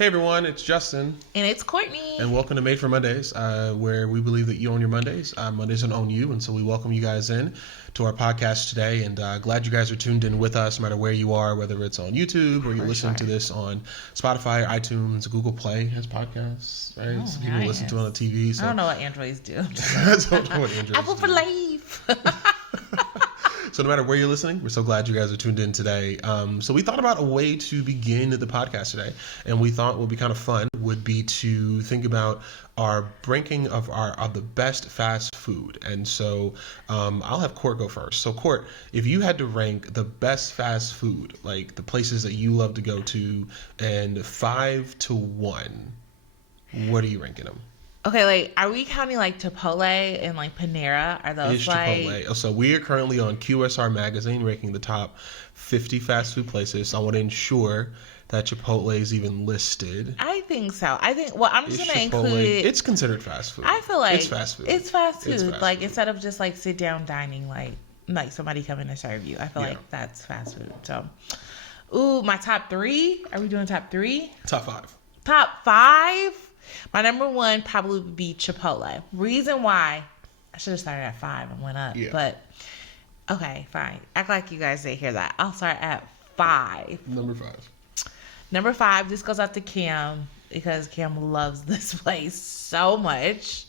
Hey everyone, it's Justin. And it's Courtney. And welcome to Made for Mondays, where we believe that you own your Mondays. Mondays don't own you, and so we welcome you guys in to our podcast today. And glad you guys are tuned in with us, no matter where you are, whether it's on YouTube or you're listening to this on Spotify, iTunes, Google Play has podcasts, right? Oh, Some people listen to it on the TV. So. I don't know what Androids do. I don't know what Androids Apple do. for life. So no matter where you're listening, we're so glad you guys are tuned in today. So we thought about a way to begin the podcast today, and we thought what would be kind of fun would be to think about our ranking of the best fast food. And so I'll have Court go first. So Court, if you had to rank the best fast food, like the places that you love to go to, and 5 to 1, what are you ranking them? Okay, like, are we counting like Chipotle and like Panera? Are those like Chipotle? So we are currently on QSR Magazine ranking the top 50 fast food places. So I want to ensure that Chipotle is even listed. I think so. I'm just going to include it. It's considered fast food. I feel like it's fast food. It's fast food. It's fast like food. Instead of just like sit down dining, like somebody coming to serve you. I feel like that's fast food. So, my top 3. Are we doing top 3? Top 5. Top 5. My number 1 probably would be Chipotle. Reason why, I should have started at 5 and went up. Yeah. But, okay, fine. Act like you guys didn't hear that. I'll start at 5. Number 5. Number 5, this goes out to Cam because Cam loves this place so much.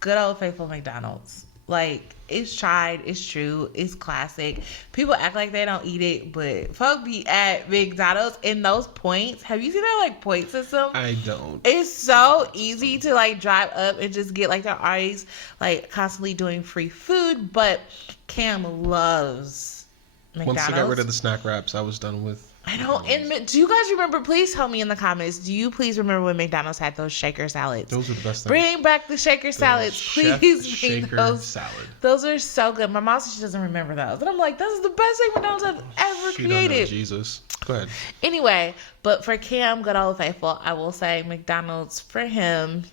Good old faithful McDonald's. Like, it's tried, it's true, it's classic. People act like they don't eat it, but folk be at McDonald's in those points. Have you seen that like point system? I don't. It's so easy to like drive up and just get like they're always like constantly doing free food, but Cam loves McDonald's. Once I got rid of the snack wraps, I was done with. I know. And do you guys remember? Please tell me in the comments. Do you please remember when McDonald's had those shaker salads? Those are the best things. Bring back the shaker salads, please. Shaker those salad. Those are so good. My mom says she doesn't remember those, and I'm like, this is the best thing McDonald's have ever She created. Don't know Jesus. Go ahead. Anyway, but for Cam, good old faithful, I will say McDonald's for him.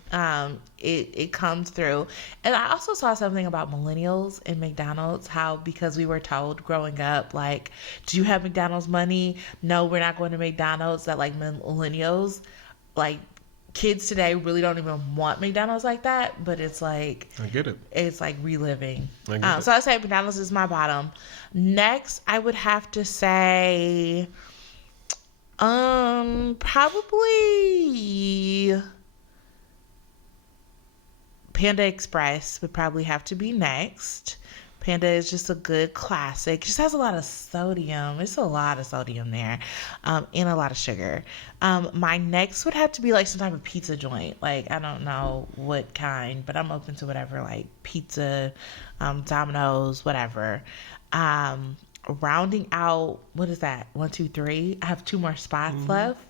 It comes through. And I also saw something about millennials in McDonald's, how because we were told growing up, like, do you have McDonald's money? No, we're not going to McDonald's. That like millennials, like kids today really don't even want McDonald's like that, but it's like, I get it. It's like reliving. I get it. So I say McDonald's is my bottom. Next, I would have to say, probably Panda Express would probably have to be next. Panda is just a good classic. It just has a lot of sodium. It's a lot of sodium there, and a lot of sugar. My next would have to be like some type of pizza joint. Like, I don't know what kind, but I'm open to whatever, like pizza, Domino's, whatever. Rounding out, what is that? 1, 2, 3. I have 2 more spots left.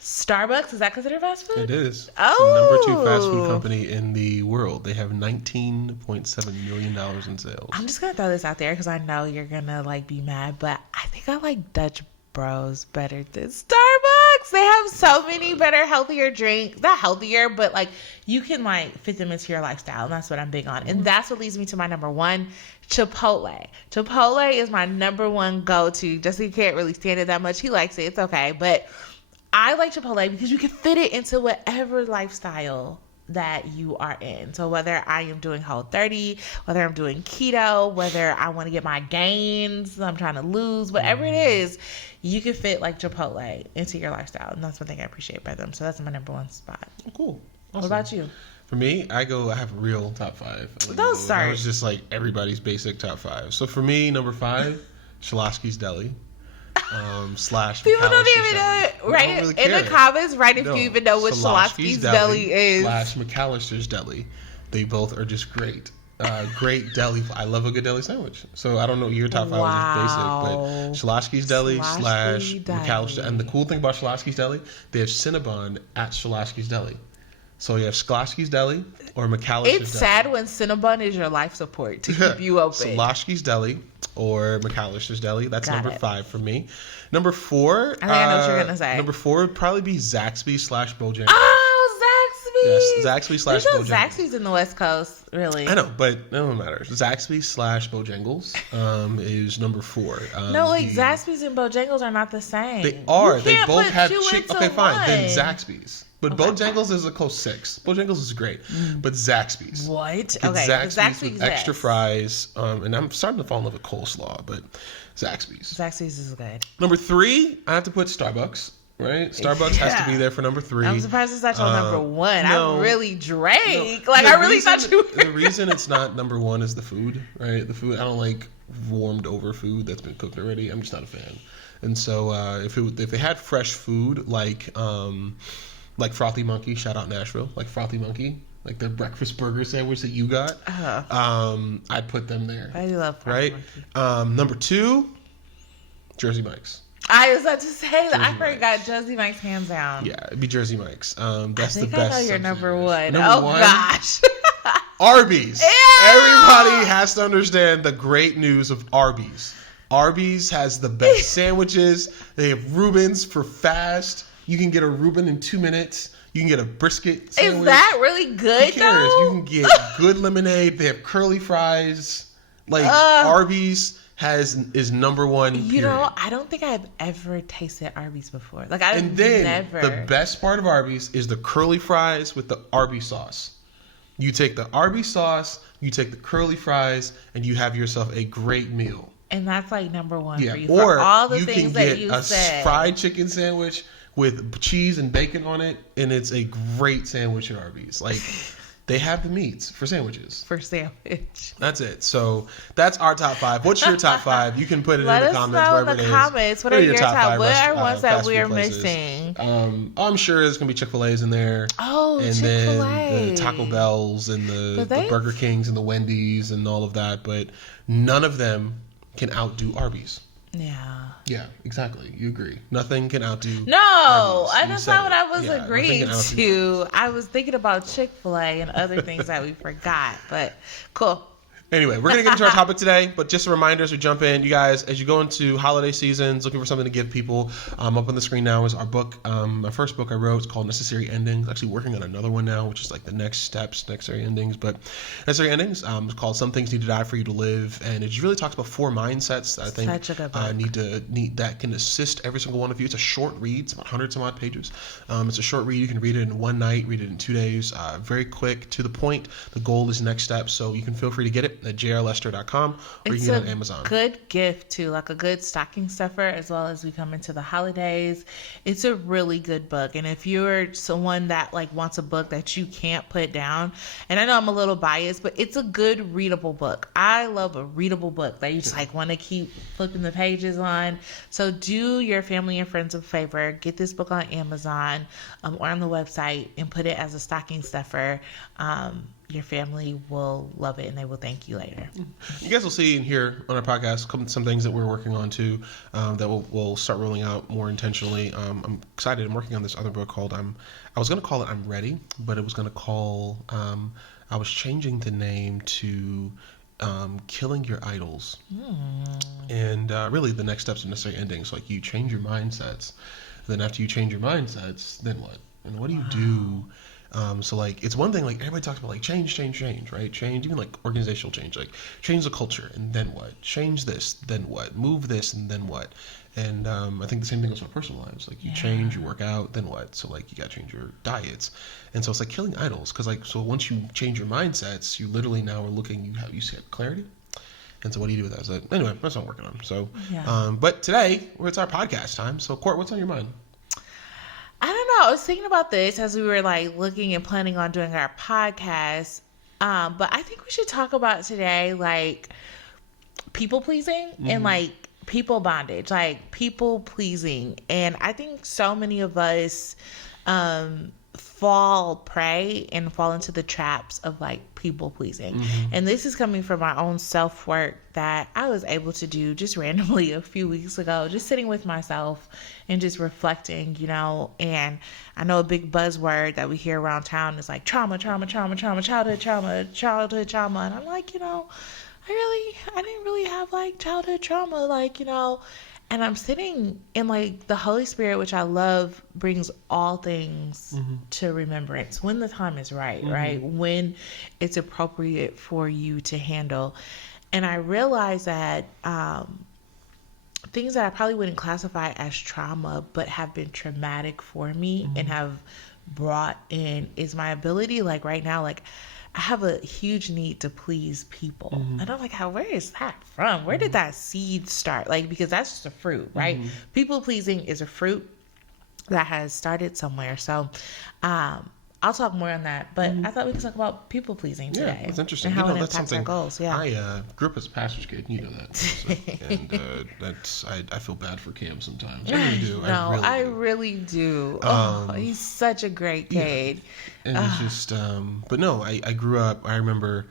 Starbucks, is that considered fast food? It is. Oh. It's the number 2 fast food company in the world. They have $19.7 million in sales. I'm just going to throw this out there because I know you're going to like be mad, but I think I like Dutch Bros better than Starbucks. They have so many better, healthier drinks. Not healthier, but like you can like fit them into your lifestyle, and that's what I'm big on. And that's what leads me to my number 1, Chipotle. Chipotle is my number 1 go-to. Justin can't really stand it that much. He likes it. It's okay, but I like Chipotle because you can fit it into whatever lifestyle that you are in. So whether I am doing Whole30, whether I'm doing keto, whether I want to get my gains, I'm trying to lose, whatever it is, you can fit like Chipotle into your lifestyle. And that's one thing I appreciate by them. So that's my number 1 spot. Oh, cool. Awesome. What about you? For me, I have a real top 5. Those start. That was just like everybody's basic top 5. So for me, number 5, Shalaski's Deli. Slash People don't McAllister's even know it, Deli. right? Really In the care. comments, right? If No, you even know what Shalaski's Deli is. Slash McAllister's Deli. They both are just great. Great deli. I love a good deli sandwich. So I don't know, your top 5 was just basic, but Shalaski's Deli slash McAllister. And the cool thing about Shalaski's Deli, they have Cinnabon at Shalaski's Deli. So you have Shalaski's Deli or McAllister's It's Deli. sad when Cinnabon is your life support to keep you open. Shalaski's Deli or McAllister's Deli. That's Got number it. 5 for me. Number 4. I think I know what you're gonna say. Number 4 would probably be Zaxby's slash Bojangles. Oh, Yes, Zaxby's / There's no Bojangles. Zaxby's in the West Coast, really. I know, but it don't matter. Zaxby's / Bojangles is number 4. No, like Zaxby's and Bojangles are not the same. They are. You They can't both put have two chicken. into Okay, fine. one. Then Zaxby's. But Okay. Bojangles is a close 6. Bojangles is great, but Zaxby's. What? Get Okay, Zaxby's with yes. extra fries, and I'm starting to fall in love with coleslaw, but Zaxby's. Zaxby's is good. Number 3, I have to put Starbucks. Right? Starbucks has to be there for number 3. I'm surprised it's not your number 1. no. I really drank. No, like, I really thought you were. The reason it's not number 1 is the food, right? The food, I don't like warmed over food that's been cooked already. I'm just not a fan. And so if they had fresh food like Frothy Monkey, shout out Nashville, like Frothy Monkey, like their breakfast burger sandwich that you got, I'd put them there. I do love Right? Number 2, Jersey Mike's. I was about to say that. I Jersey forgot Jersey Mike's hands down. Yeah, it'd be Jersey Mike's. That's I think the best. I know you're number substitute. 1. Number 1? Gosh. Arby's. Ew! Everybody has to understand the great news of Arby's. Arby's has the best sandwiches. They have Reubens for fast. You can get a Reuben in 2 minutes. You can get a brisket sandwich. Is that really good, Who cares? though? You can get good lemonade. They have curly fries. Like Arby's is number 1. You period. know, I don't think I've ever tasted Arby's before. Like, I've And then never. the best part of Arby's is the curly fries with the Arby's sauce. You take the Arby's sauce, you take the curly fries, and you have yourself a great meal. And that's like number 1 Yeah, for you. or For all the you things can that get you a said. fried chicken sandwich with cheese and bacon on it, and it's a great sandwich at Arby's. Like, they have the meats for sandwiches. For sandwich. That's it. So that's our top 5. What's your top 5? You can put it Let in us the comments. know in wherever the it is. comments. What are your top? 5 What are ones that fast we food are places? missing? I'm sure there's gonna be Chick-fil-A's in there. Oh, and Chick-fil-A. then the Taco Bells and the Burger Kings and the Wendy's and all of that, but none of them can outdo Arby's. Yeah. Yeah, exactly. You agree. Nothing can outdo No, Arby's. that's not what I was Yeah, agreeing nothing can outdo to. I was thinking about Chick-fil-A and other things that we forgot, but cool. Anyway, we're going to get into our topic today, but just a reminder as we jump in, you guys, as you go into holiday seasons, looking for something to give people, up on the screen now is our book. My first book I wrote is called Necessary Endings. Actually working on another one now, which is like the next steps, Necessary Endings. But Necessary Endings is called Some Things Need to Die for You to Live, and it really talks about 4 mindsets that I think Such a good book. need that can assist every single one of you. It's a short read. It's about 100 some odd pages. It's a short read. You can read it in one night, read it in 2 days. Very quick, to the point. The goal is next steps, so you can feel free to get it at jrlester.com or you can get it on Amazon. Good gift too, like a good stocking stuffer as well as we come into the holidays. It's a really good book, and if you're someone that like wants a book that you can't put down, and I know I'm a little biased, but it's a good readable book. I love a readable book that you just like want to keep flipping the pages on. So do your family and friends a favor, get this book on Amazon or on the website and put it as a stocking stuffer. Your family will love it and they will thank you later. You guys will see and hear on our podcast some things that we're working on too, that we'll start rolling out more intentionally. I'm excited. I'm working on this other book called I was going to call it I'm Ready, but it was going to call I was changing the name to Killing Your Idols. And really the next steps are necessary endings. Like you change your mindsets. Then after you change your mindsets, then what? And what do you do? So like it's one thing, like everybody talks about like change, right? Change, even like organizational change, like change the culture and then what? Change this, then what? Move this and then what? And I think the same thing goes for personal lives. Like you change, you work out, then what? So like you got to change your diets. And so it's like killing idols, because like so once you change your mindsets, you literally now are looking, you have clarity. And so what do you do with that? So anyway, that's what I'm working on. So but today it's our podcast time. So Court, what's on your mind? I don't know. I was thinking about this as we were like looking and planning on doing our podcast. But I think we should talk about today like people pleasing and like people bondage, like people pleasing. And I think so many of us fall prey and fall into the traps of like people pleasing. And this is coming from my own self work that I was able to do just randomly a few weeks ago, just sitting with myself and just reflecting, you know. And I know a big buzzword that we hear around town is like trauma, childhood trauma. And I'm like, you know, I didn't really have like childhood trauma, like, you know. And I'm sitting in like the Holy Spirit, which I love, brings all things to remembrance when the time is right, right? When it's appropriate for you to handle. And I realized that things that I probably wouldn't classify as trauma, but have been traumatic for me and have brought in is my ability, like right now, like I have a huge need to please people. And I'm like, where is that from? Where did that seed start? Like, because that's just a fruit, right? People pleasing is a fruit that has started somewhere. So, I'll talk more on that, but I thought we could talk about people pleasing today. Yeah, that's interesting. And how it that's impacts our something goals. Yeah. I grew up as a pastor's kid. You know that. So, and I feel bad for Cam sometimes. I really do. No, I really do. Oh, he's such a great kid. And it's just, but no, I grew up. I remember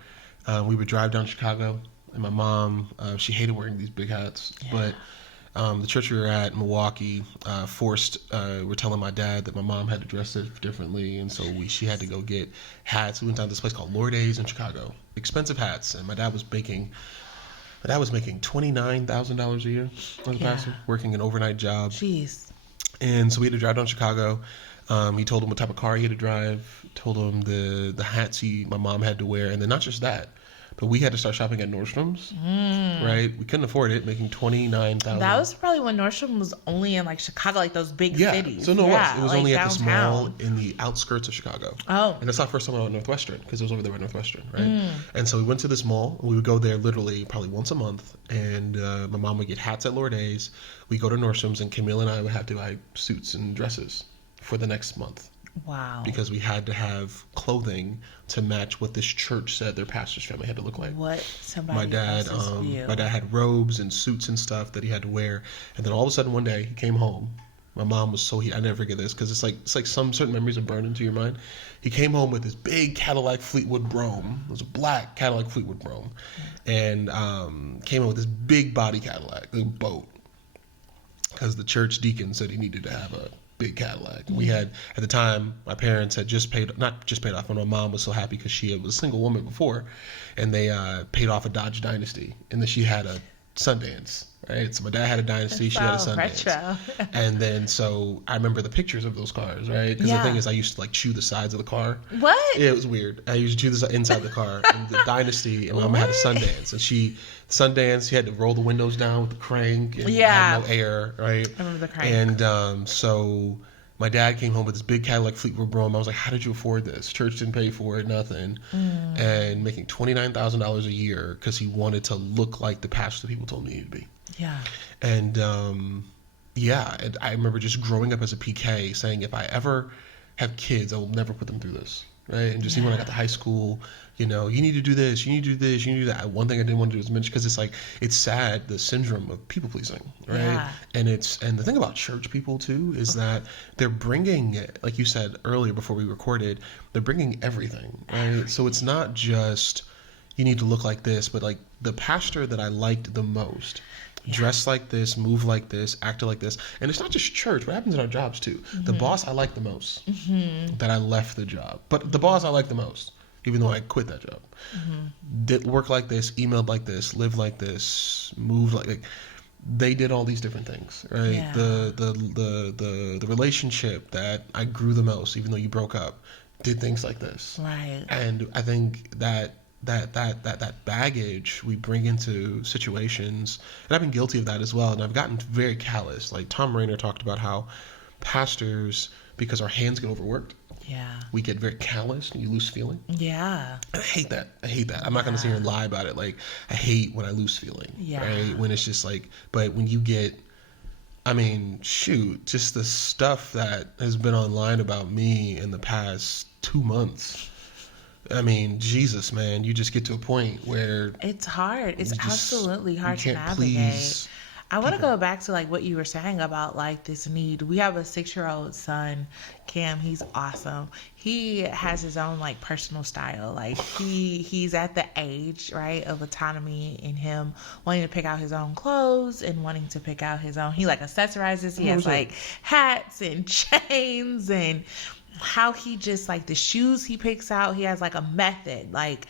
we would drive down Chicago, and my mom, she hated wearing these big hats, but. The church we were at in Milwaukee we're telling my dad that my mom had to dress it differently, and so she had to go get hats. We went down to this place called Lourdes in Chicago, expensive hats, and my dad was making $29,000 a year as a pastor, working an overnight job. Jeez. And so we had to drive down to Chicago. He told him what type of car he had to drive, told him the hats my mom had to wear, and then not just that. But we had to start shopping at Nordstrom's, right? We couldn't afford it, making $29,000. That was probably when Nordstrom was only in like Chicago, like those big cities. So no, it was like only downtown. at this mall in the outskirts of Chicago. Oh. And that's not the first time I went to Northwestern, because it was over there by Northwestern, right? And so we went to this mall, and we would go there literally probably once a month, and my mom would get hats at Lourdes. We go to Nordstrom's, and Camille and I would have to buy suits and dresses for the next month. Wow. Because we had to have clothing to match what this church said their pastor's family had to look like. What somebody my dad had robes and suits and stuff that he had to wear, and then all of a sudden one day he came home. My mom was I never forget this, because it's like some certain memories are burned into your mind. He came home with this big Cadillac Fleetwood Brougham. It was a black Cadillac Fleetwood Brougham, and came home with this big body Cadillac, a boat, because the church deacon said he needed to have a big Cadillac. We had, at the time, my parents had not just paid off, but my mom was so happy because she was a single woman before, and they paid off a Dodge Dynasty, and then she had a Sundance, right? So my dad had a Dynasty, she had a Sundance. Retro. And then, so I remember the pictures of those cars, right? Because the thing is, I used to like chew the sides of the car. What? Yeah, it was weird. I used to chew the inside the car. And the Dynasty, and my mom had a Sundance, and she had to roll the windows down with the crank, and had no air, right? I remember the crank. And so my dad came home with this big Cadillac Fleetwood Brougham. I was like, how did you afford this? Church didn't pay for it, nothing. And making $29,000 a year because he wanted to look like the pastor people told me he'd be. Yeah. And and I remember just growing up as a PK saying, if I ever have kids, I will never put them through this, right? And just even when I got to high school, you need to do this, you need to do this, you need to do that. One thing I didn't want to do was mention, because it's sad, the syndrome of people pleasing, right? Yeah. And the thing about church people too is that they're bringing, like you said earlier before we recorded, they're bringing everything, right? So it's not just you need to look like this, but like the pastor that I liked the most, dressed like this, move like this, acted like this. And it's not just church. What happens in our jobs too? The boss I like the most, that I left the job. But the boss I like the most, even though I quit that job, did work like this, emailed like this, lived like this, moved like they did all these different things, right? Yeah. The relationship that I grew the most, even though you broke up, did things like this. Right. And I think that baggage we bring into situations, and I've been guilty of that as well, and I've gotten very callous. Like Tom Rainer talked about how pastors, because our hands get overworked, we get very callous and you lose feeling. Yeah. And I hate that. I'm not going to sit here and lie about it. Like, I hate when I lose feeling, right? When it's just like, but when you get, just the stuff that has been online about me in the past 2 months. Jesus, man, you just get to a point where it's hard. It's absolutely hard to navigate. Please I want to go back to like what you were saying about like this need. We have a 6-year-old son, Cam. He's awesome. He has his own like personal style. Like he's at the age, right, of autonomy in him wanting to pick out his own clothes and wanting to pick out his own. He like accessorizes. He has like hats and chains and how he just like the shoes he picks out. He has like a method. Like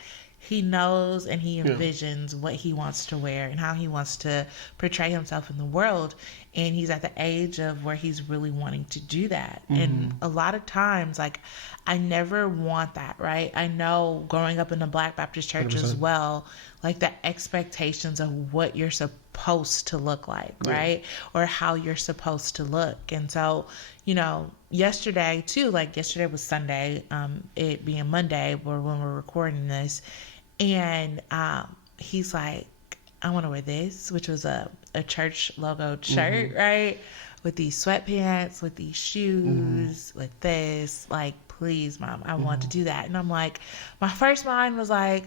he knows and he Yeah. envisions what he wants to wear and how he wants to portray himself in the world. And he's at the age of where he's really wanting to do that. And a lot of times, like, I never want that, right? I know growing up in a Black Baptist church as 100%. well, like the expectations of what you're supposed to look like, right? Or how you're supposed to look. And so, you know, yesterday too, like yesterday was Sunday, it being Monday, or when we're recording this, and he's like, I want to wear this, which was a church logoed shirt, right? With these sweatpants, with these shoes, with this. Like, please, Mom, I want to do that. And I'm like, my first mind was like,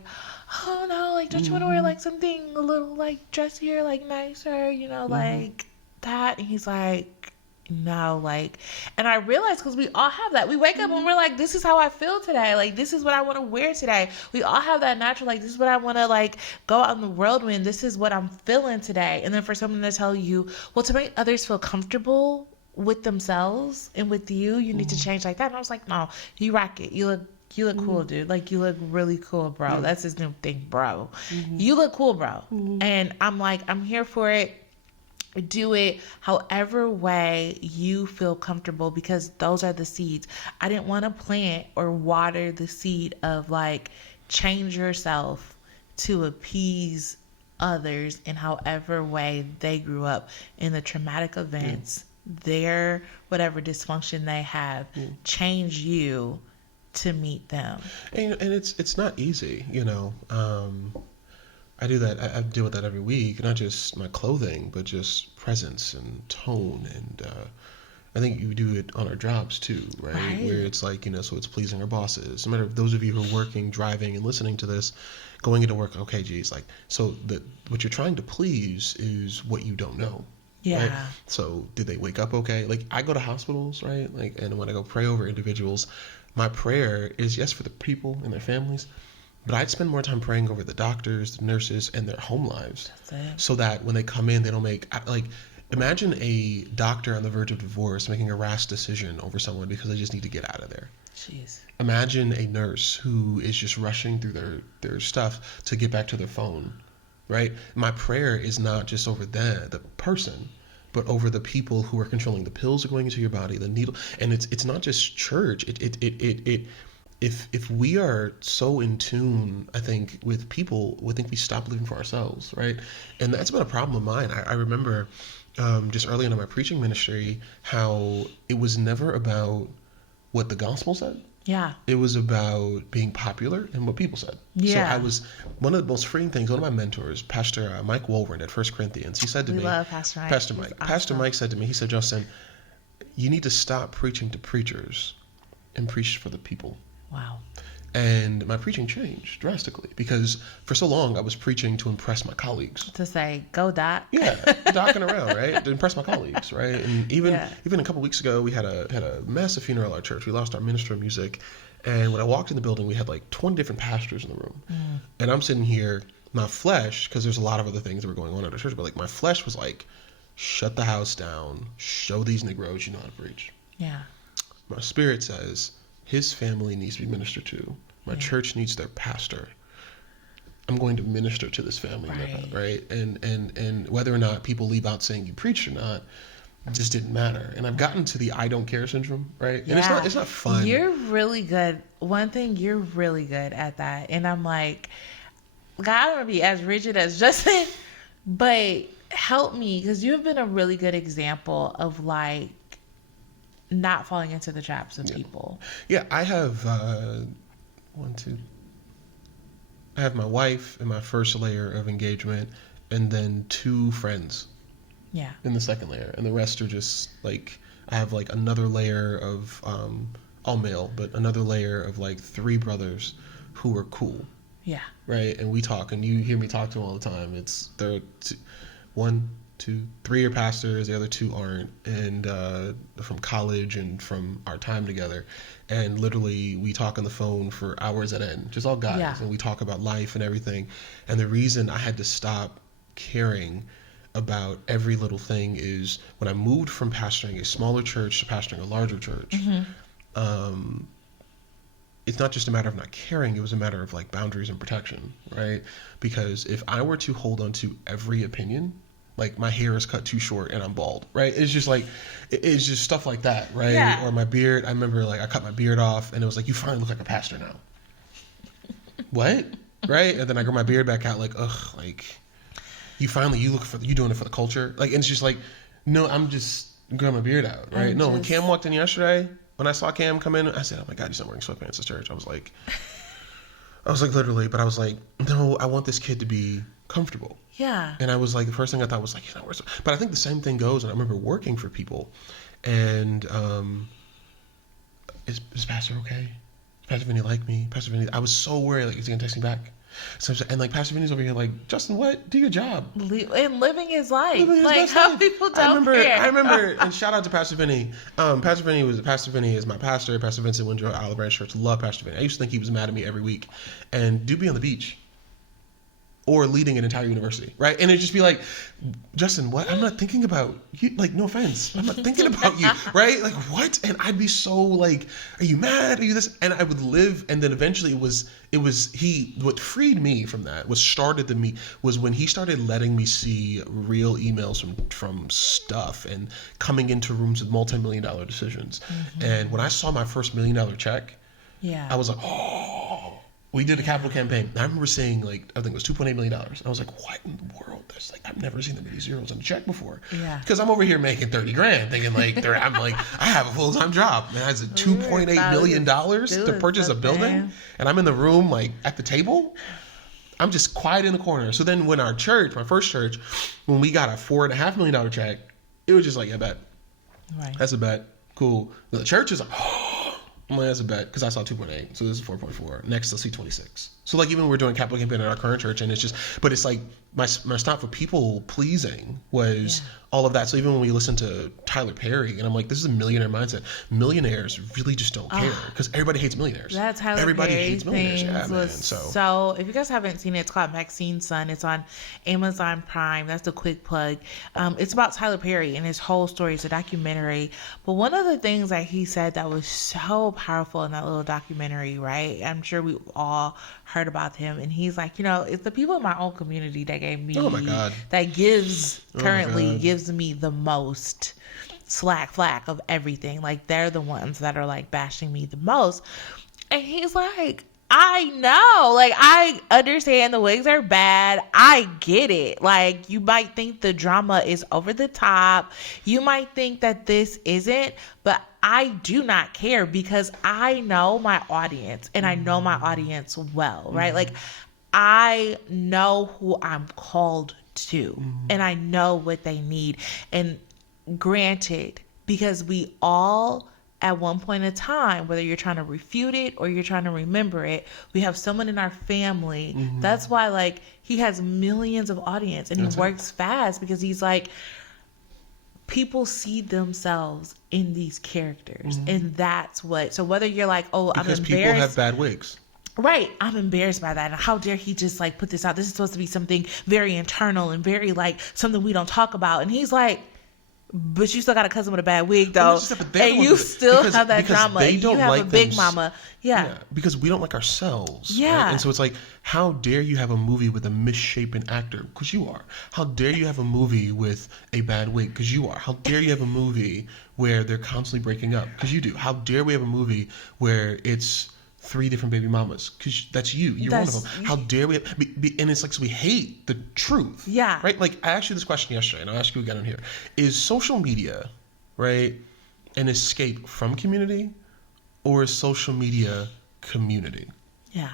oh no, like, don't you want to wear like something a little like dressier, like nicer, you know, like that? And he's like, no, like, and I realized, because we all have that. We wake up and we're like, this is how I feel today. Like, this is what I want to wear today. We all have that natural, like, this is what I want to, like, go out in the world with. This is what I'm feeling today. And then for someone to tell you, well, to make others feel comfortable with themselves and with you, you need to change like that. And I was like, no, you rock it. You look cool, dude. Like, you look really cool, bro. That's his new thing, bro. You look cool, bro. And I'm like, I'm here for it. Do it however way you feel comfortable, because those are the seeds. I didn't want to plant or water the seed of like, change yourself to appease others in however way they grew up in the traumatic events, their whatever dysfunction they have, change you to meet them. And it's not easy, you know. I do that. I deal with that every week, not just my clothing, but just presence and tone. And I think you do it on our jobs too, right? Where it's like, you know, so it's pleasing our bosses. No matter those of you who are working, driving, and listening to this, going into work, okay, geez, like, so what you're trying to please is what you don't know. Yeah. Right? So did they wake up okay? Like, I go to hospitals, right? Like, and when I go pray over individuals, my prayer is, yes, for the people and their families, but I'd spend more time praying over the doctors, the nurses, and their home lives. So that when they come in, they don't make, like, imagine a doctor on the verge of divorce making a rash decision over someone because they just need to get out of there. Jeez. Imagine a nurse who is just rushing through their stuff to get back to their phone, right? My prayer is not just over the person, but over the people who are controlling the pills that are going into your body, the needle. And it's not just church. If we are so in tune, I think, with people, we think we stop living for ourselves, right? And that's been a problem of mine. I remember just early in my preaching ministry how it was never about what the gospel said. Yeah. It was about being popular and what people said. Yeah. So I was, one of the most freeing things, one of my mentors, Pastor Mike Wolvern at 1 Corinthians, he said to me, love Pastor Mike. Pastor He's Mike. awesome. Pastor Mike said to me, he said, Justin, you need to stop preaching to preachers and preach for the people. Wow. And my preaching changed drastically because for so long I was preaching to impress my colleagues. To say, go Doc. Yeah, docking around, right? To impress my colleagues, right? And even a couple weeks ago, we had a massive funeral at our church. We lost our minister of music, and when I walked in the building, we had like 20 different pastors in the room, and I'm sitting here, my flesh, because there's a lot of other things that were going on at our church, but like my flesh was like, shut the house down, show these Negroes you know how to preach. Yeah. My spirit says his family needs to be ministered to. My church needs their pastor. I'm going to minister to this family, right? And whether or not people leave out saying you preached or not, just didn't matter. And I've gotten to the I don't care syndrome, right? And it's not fun. You're really good. One thing, you're really good at that. And I'm like, God, I don't want to be as rigid as Justin, but help me, because you have been a really good example of like not falling into the traps of people. Yeah, I have I have my wife in my first layer of engagement, and then 2 friends. Yeah. In the second layer, and the rest are just like, I have like another layer of all male, but another layer of like 3 brothers who are cool. Yeah. Right, and we talk, and you hear me talk to them all the time. They're 1, 2, 3 are pastors, the other 2 aren't, and from college and from our time together. And literally, we talk on the phone for hours at end, just all guys, and we talk about life and everything. And the reason I had to stop caring about every little thing is when I moved from pastoring a smaller church to pastoring a larger church, it's not just a matter of not caring, it was a matter of like boundaries and protection, right? Because if I were to hold on to every opinion, like my hair is cut too short and I'm bald, right? It's just like, it's just stuff like that, right? Yeah. Or my beard, I remember like I cut my beard off and it was like, you finally look like a pastor now. What? Right? And then I grew my beard back out, like, ugh, like, you doing it for the culture. Like, and it's just like, no, I'm just growing my beard out, right? When Cam walked in yesterday, when I saw Cam come in, I said, oh my God, he's not wearing sweatpants to church. I was like, literally, but I was like, no, I want this kid to be comfortable. Yeah. And I was like, the first thing I thought was like, he's not wearing sweatpants. But I think the same thing goes, and I remember working for people, and is Pastor okay? Does Pastor Vinny like me? Pastor Vinny, I was so worried, like, is he gonna text me back? So, and like Pastor Vinny's over here like, Justin, what? Do your job. And living his life. Living his like, best how life. people don't care. I remember, and shout out to Pastor Vinny. Pastor Vinny is my pastor. Pastor Vincent Windrow, Olive Branch Church. Love Pastor Vinny. I used to think he was mad at me every week. And do be on the beach. Or leading an entire university, right? And it'd just be like, Justin, what? I'm not thinking about you. Like, no offense. I'm not thinking about you, right? Like, what? And I'd be so like, are you mad? Are you this? And I would live. And then eventually what freed me from that, was when he started letting me see real emails from stuff and coming into rooms with multi-million-dollar decisions. Mm-hmm. And when I saw my first $1 million check, I was like, oh. We did a capital campaign. I remember seeing like, I think it was $2.8 million. And I was like, what in the world? There's like, I've never seen that many zeros on a check before. Yeah. Because I'm over here making 30 grand thinking like, I'm like, I have a full-time job. Man, I had $2.8 million to purchase a building. And I'm in the room like at the table. I'm just quiet in the corner. So then when my first church, when we got a $4.5 million check, it was just like, yeah, bet. Right. That's a bet. Cool. The church is like, I'm like, that's a bet, because I saw 2.8, so this is 4.4. Next, I'll see 26. So, like, even we're doing capital campaign in our current church, and it's just, but it's like, my stop for people pleasing was all of that. So even when we listen to Tyler Perry, and I'm like, this is a millionaire mindset. Millionaires really just don't care, because everybody hates millionaires. That's Tyler Everybody Perry hates millionaires. Yeah, man. So if you guys haven't seen it, it's called Maxine's Son. It's on Amazon Prime. That's the quick plug. It's about Tyler Perry and his whole story. It's a documentary. But one of the things that he said that was so powerful in that little documentary, right? I'm sure we all heard about him, and he's like, it's the people in my own community that gave me, that currently gives me the most flack of everything. Like, they're the ones that are like bashing me the most. And he's like, I know, like, I understand the wigs are bad. I get it. Like, you might think the drama is over the top. You might think that this isn't, but I do not care, because I know my audience, and I know my audience well, right? Like, I know who I'm called to, and I know what they need. And granted, because we all, at one point in time, whether you're trying to refute it or you're trying to remember it, we have someone in our family. That's why, like, he has millions of audience, and he works fast, because he's like, people see themselves in these characters, and that's what. So whether you're like, oh, I'm embarrassed, because people have bad wigs. Right. I'm embarrassed by that. And how dare he just like put this out? This is supposed to be something very internal and very like something we don't talk about. And he's like, but you still got a cousin with a bad wig, though. And you still have that drama. They don't you have like a big mama. Yeah. Because we don't like ourselves. Yeah. Right? And so it's like, how dare you have a movie with a misshapen actor? Because you are. How dare you have a movie with a bad wig? Because you are. How dare you have a movie where they're constantly breaking up? Because you do. How dare we have a movie where it's 3 different baby mamas? Because that's you. You're one of them. How dare we and it's like, so we hate the truth. Yeah. Right? Like, I asked you this question yesterday, and I'll ask you again on here. Is social media, right, an escape from community, or is social media community? Yeah.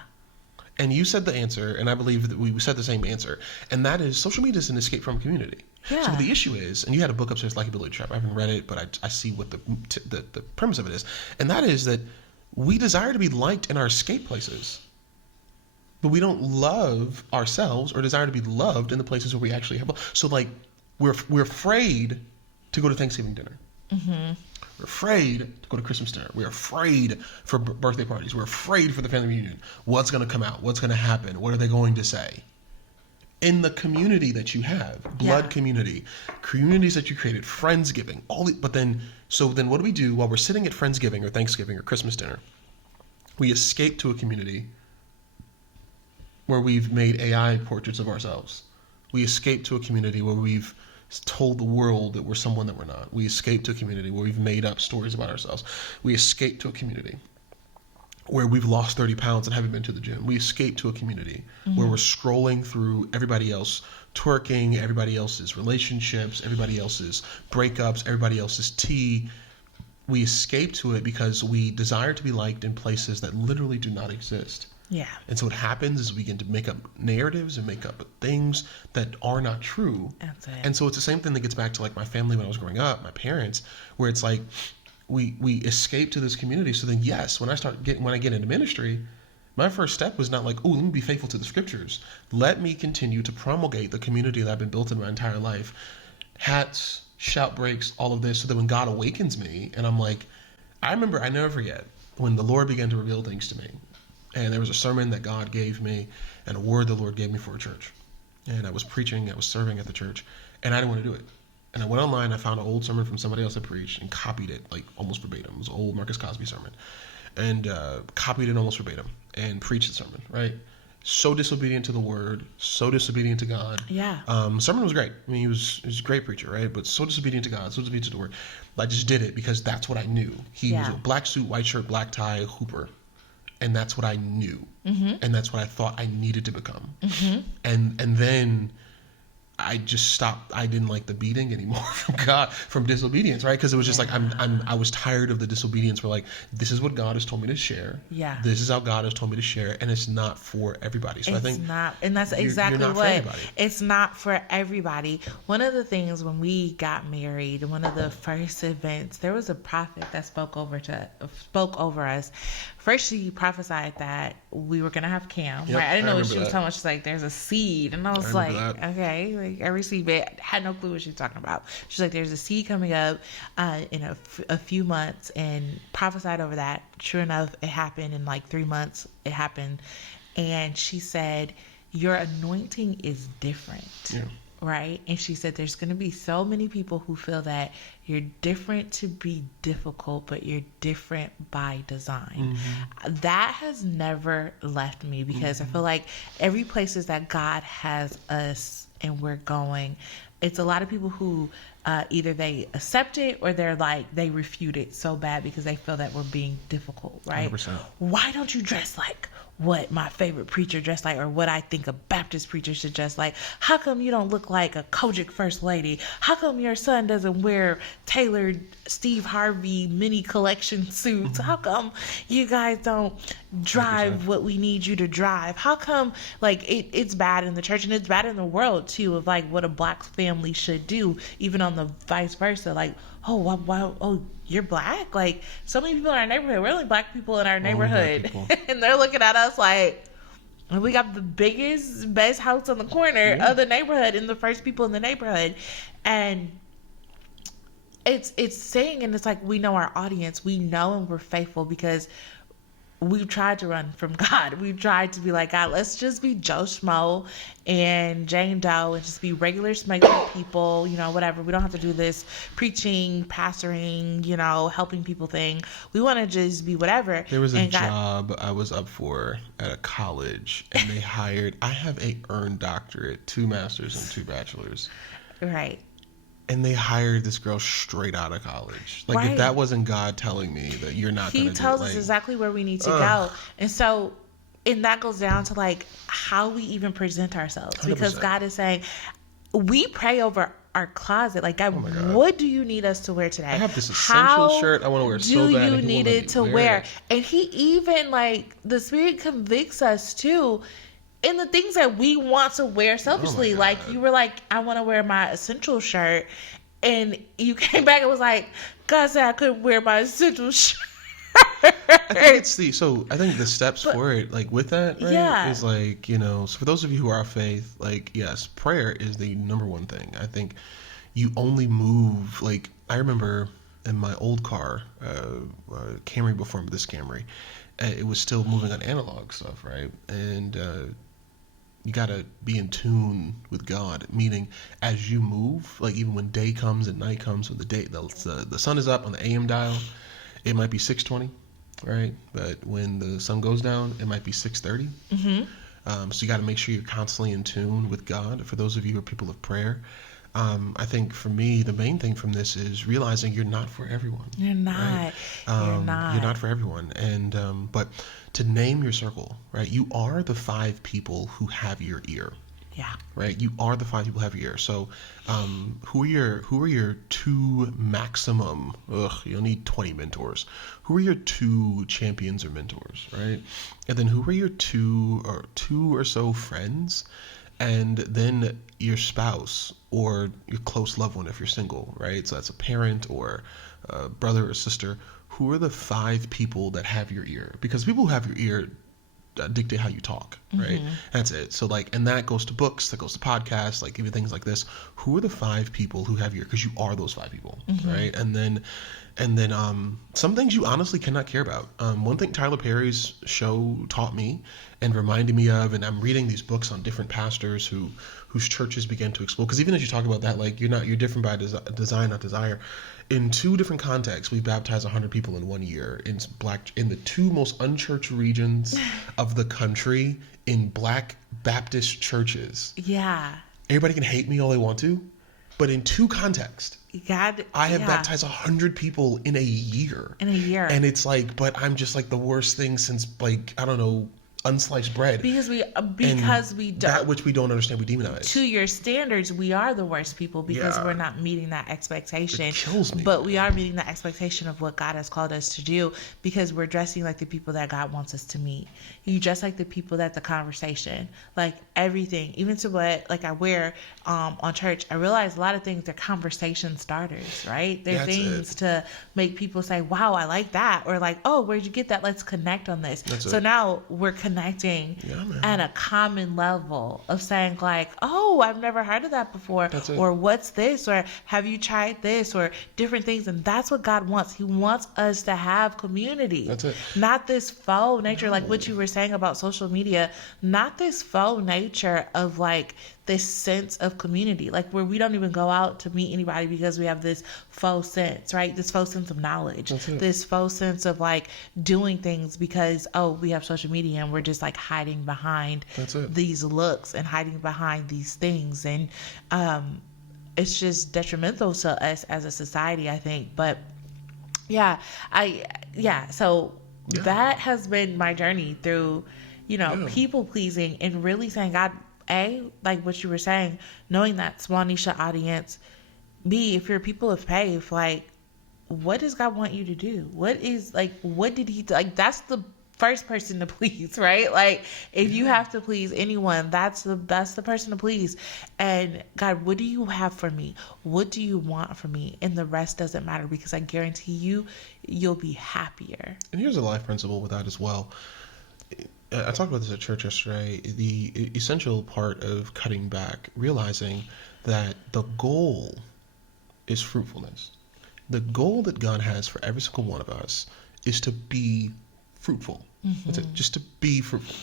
And you said the answer, and I believe that we said the same answer, and that is, social media is an escape from community. Yeah. So the issue is, and you had a book upstairs, Likability Trap. I haven't read it, but I see what the premise of it is, and that is that we desire to be liked in our escape places, but we don't love ourselves or desire to be loved in the places where we actually have. So, like, we're afraid to go to Thanksgiving dinner. We're afraid to go to Christmas dinner. We're afraid for birthday parties. We're afraid for the family reunion. What's going to come out? What's going to happen? What are they going to say? In the community that you have, blood community, communities that you created, Friendsgiving, so then what do we do while we're sitting at Friendsgiving or Thanksgiving or Christmas dinner? We escape to a community where we've made AI portraits of ourselves. We escape to a community where we've told the world that we're someone that we're not. We escape to a community where we've made up stories about ourselves. We escape to a community where we've lost 30 pounds and haven't been to the gym. We escape to a community where we're scrolling through everybody else twerking, everybody else's relationships, everybody else's breakups, everybody else's tea. We escape to it because we desire to be liked in places that literally do not exist. Yeah. And so what happens is we begin to make up narratives and make up things that are not true. That's it. And so it's the same thing that gets back to like my family when I was growing up, my parents, where it's like we escape to this community. So then yes, when I get into ministry, my first step was not like, oh, let me be faithful to the scriptures. Let me continue to promulgate the community that I've been built in my entire life. Hats, shout breaks, all of this, so that when God awakens me and I'm like, I never forget when the Lord began to reveal things to me. And there was a sermon that God gave me and a word the Lord gave me for a church. And I was preaching, I was serving at the church, and I didn't want to do it. And I went online, I found an old sermon from somebody else that preached and copied it like almost verbatim. It was an old Marcus Cosby sermon. And copied it almost verbatim and preached the sermon, right? So disobedient to the word, so disobedient to God. Yeah. Sermon was great. I mean, he was a great preacher, right? But so disobedient to God, so disobedient to the word. I just did it because that's what I knew. He was a black suit, white shirt, black tie, hooper. And that's what I knew. And that's what I thought I needed to become. And then I just stopped. I didn't like the beating anymore from God, from disobedience, right? Because it was just like I was tired of the disobedience. Where like, this is what God has told me to share. Yeah. This is how God has told me to share, and it's not for everybody. So I think it's not, and that's exactly what it's not for everybody. One of the things when we got married, one of the first events, there was a prophet that spoke over us. First, she prophesied that we were gonna have Cam. Right? I didn't know what she was telling us. She's like, "There's a seed," and I was like, "Okay." Like, I received it. Had no clue what she was talking about. She's like, "There's a seed coming up in a few months," and prophesied over that. Sure enough, it happened in like 3 months. It happened, and she said, "Your anointing is different." Yeah. Right? And she said there's going to be so many people who feel that you're different to be difficult, but you're different by design. That has never left me because I feel like every places that God has us and we're going, it's a lot of people who either they accept it or they're like, they refute it so bad because they feel that we're being difficult, right? 100%. Why don't you dress like what my favorite preacher dressed like, or what I think a Baptist preacher should dress like? How come you don't look like a Kojic first lady? How come your son doesn't wear tailored Steve Harvey mini collection suits? How come you guys don't drive 100%. What we need you to drive? How come, like, it's bad in the church and it's bad in the world too, of like what a black family should do, even on the vice versa. Like, oh, why, oh, you're black? Like, so many people in our neighborhood, we're only black people in our neighborhood. And they're looking at us like, we got the best house on the corner of the neighborhood and the first people in the neighborhood. And it's saying, and it's like, we know our audience, we know, and we're faithful because we've tried to run from God. We've tried to be like, God, let's just be Joe Schmo and Jane Doe and just be regular, smuggler people, you know, whatever. We don't have to do this preaching, pastoring, you know, helping people thing. We want to just be whatever. There was a job I was up for at a college, and they hired, I have a earned doctorate, 2 masters and 2 bachelors. Right. And they hired this girl straight out of college. Like, if that wasn't God telling me that you're not going to do it. He tells us exactly where we need to go. And so, and that goes down to, like, how we even present ourselves. 100%. Because God is saying, we pray over our closet. Like, God, what do you need us to wear today? I have this essential shirt I want to wear so bad. Do you need it to wear? And he even, like, the Spirit convicts us, too, in the things that we want to wear selfishly. Like, you were like, I want to wear my essential shirt. And you came back and was like, God said I couldn't wear my essential shirt. I think the steps for it, like with that, right, is like, you know, so for those of you who are of faith, like, yes, prayer is the number one thing. I think you only move, like, I remember in my old car, Camry before this Camry, it was still moving on analog stuff, right? And you got to be in tune with God, meaning as you move, like even when day comes and night comes, when the sun is up on the AM dial, it might be 6:20, right? But when the sun goes down, it might be 6:30. So you got to make sure you're constantly in tune with God. For those of you who are people of prayer, I think for me, the main thing from this is realizing you're not for everyone. You're not. Right? You're not. You're not for everyone. And but to name your circle, right? You are the 5 people who have your ear. Yeah. Right? You are the 5 people who have your ear. So who are your 2 maximum? You'll need 20 mentors. Who are your 2 champions or mentors, right? And then who are your 2 or so friends? And then your spouse or your close loved one if you're single, right? So that's a parent or a brother or sister. Who are the 5 people that have your ear? Because people who have your ear dictate how you talk, right? That's it. So like, and that goes to books, that goes to podcasts, like even things like this. Who are the 5 people who have your ear? Because you are those 5 people, right? And then some things you honestly cannot care about. One thing Tyler Perry's show taught me and reminded me of, and I'm reading these books on different pastors whose churches began to explode. Because even as you talk about that, like you're different by design, not desire. In 2 different contexts, we baptized 100 people in 1 year in the 2 most unchurched regions of the country in Black Baptist churches. Yeah. Everybody can hate me all they want to, but in 2 contexts, I have baptized 100 people in a year. And it's like, but I'm just like the worst thing since like, I don't know, unsliced bread. Because we don't, that which we don't understand, we demonize. To your standards, we are the worst people because we're not meeting that expectation. It kills me. But we are meeting the expectation of what God has called us to do because we're dressing like the people that God wants us to meet. You dress like the people that the conversation, like everything, even to what like I wear on church. I realize a lot of things are conversation starters, right? They're things to make people say, "Wow, I like that," or like, "Oh, where'd you get that? Let's connect on this." So now we're connecting at a common level of saying like, "Oh, I've never heard of that before," or "What's this?" or "Have you tried this?" or different things. And that's what God wants. He wants us to have community. That's it. Not this faux nature, like what you were saying about social media, not this faux nature of like this sense of community, like where we don't even go out to meet anybody because we have this faux sense, right? This faux sense of knowledge, this faux sense of like doing things because, oh, we have social media and we're just like hiding behind these looks and hiding behind these things. And it's just detrimental to us as a society, I think. But so that has been my journey through, people pleasing and really saying, God, A, like what you were saying, knowing that small niche audience. B, if you're people of faith, like, what does God want you to do? What did he, like, that's the first person to please, right? Like, if you have to please anyone, that's the person to please. And God, what do you have for me? What do you want from me? And the rest doesn't matter because I guarantee you'll be happier. And here's a life principle with that as well. I talked about this at church yesterday. The essential part of cutting back, realizing that the goal is fruitfulness. The goal that God has for every single one of us is to be fruitful. That's it, just to be fruitful.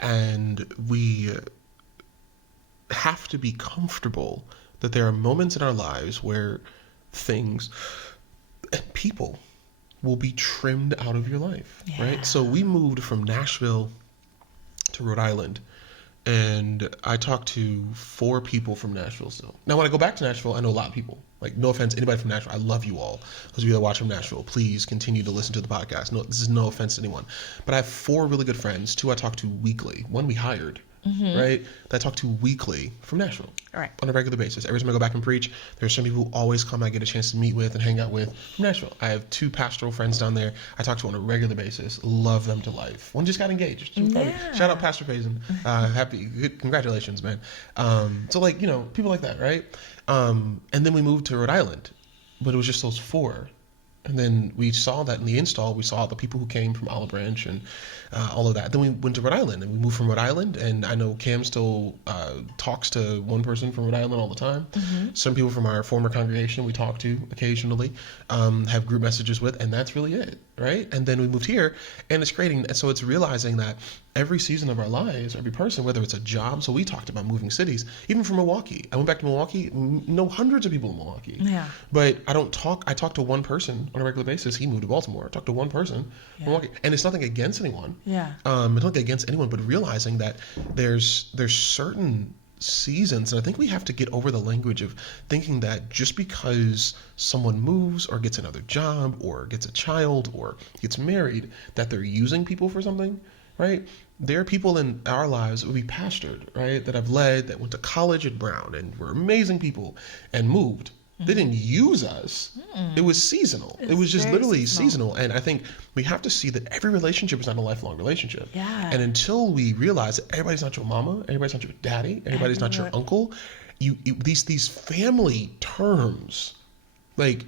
And we have to be comfortable that there are moments in our lives where things and people will be trimmed out of your life, right? So we moved from Nashville to Rhode Island, and I talked to 4 people from Nashville still. Now, when I go back to Nashville, I know a lot of people. Like, no offense, anybody from Nashville, I love you all. Those of you that watch from Nashville, please continue to listen to the podcast. No, this is no offense to anyone. But I have 4 really good friends, 2 I talk to weekly. 1 we hired, right? That I talk to weekly from Nashville. Right. On a regular basis. Every time I go back and preach, there's some people who always come, I get a chance to meet with and hang out with from Nashville. I have 2 pastoral friends down there I talk to on a regular basis. Love them to life. One just got engaged. Shout out Pastor Payson. Congratulations, man. So like, people like that, right? And then we moved to Rhode Island, but it was just those 4. And then we saw that in the install, we saw the people who came from Olive Branch and all of that. Then we went to Rhode Island, and we moved from Rhode Island, and I know Cam still talks to one person from Rhode Island all the time. Some people from our former congregation we talk to occasionally, have group messages with, and that's really it, right? And then we moved here, and it's creating, and so it's realizing that every season of our lives, every person, whether it's a job, so we talked about moving cities, even from Milwaukee. I went back to Milwaukee, know hundreds of people in Milwaukee. Yeah. But I talk to one person on a regular basis. He moved to Baltimore. I talk to one person in Milwaukee. And it's nothing against anyone. Yeah. It's nothing against anyone, but realizing that there's certain seasons, and I think we have to get over the language of thinking that just because someone moves or gets another job or gets a child or gets married, that they're using people for something, right? There are people in our lives that we pastored, right, that have led, that went to college at Brown and were amazing people and moved. They didn't use us. It was seasonal. It was just literally seasonal. And I think we have to see that every relationship is not a lifelong relationship. Yeah. And until we realize that everybody's not your mama, everybody's not your daddy, everybody's not your uncle, these family terms, like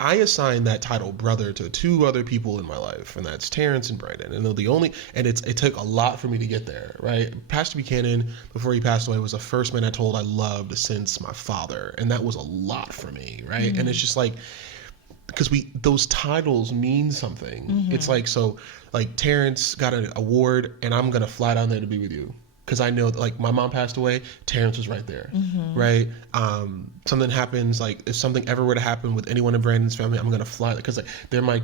I assign that title brother to two other people in my life, and that's Terrence and Brandon. And they're the only, and it took a lot for me to get there, right? Pastor Buchanan, before he passed away, was the first man I told I loved since my father, and that was a lot for me, right? And it's just like, because those titles mean something. It's like, so like Terrence got an award, and I'm gonna fly down there to be with you. Because I know that, like, my mom passed away, Terrence was right there, right? Something happens, like, if something ever were to happen with anyone in Brandon's family, I'm gonna fly, because like they're my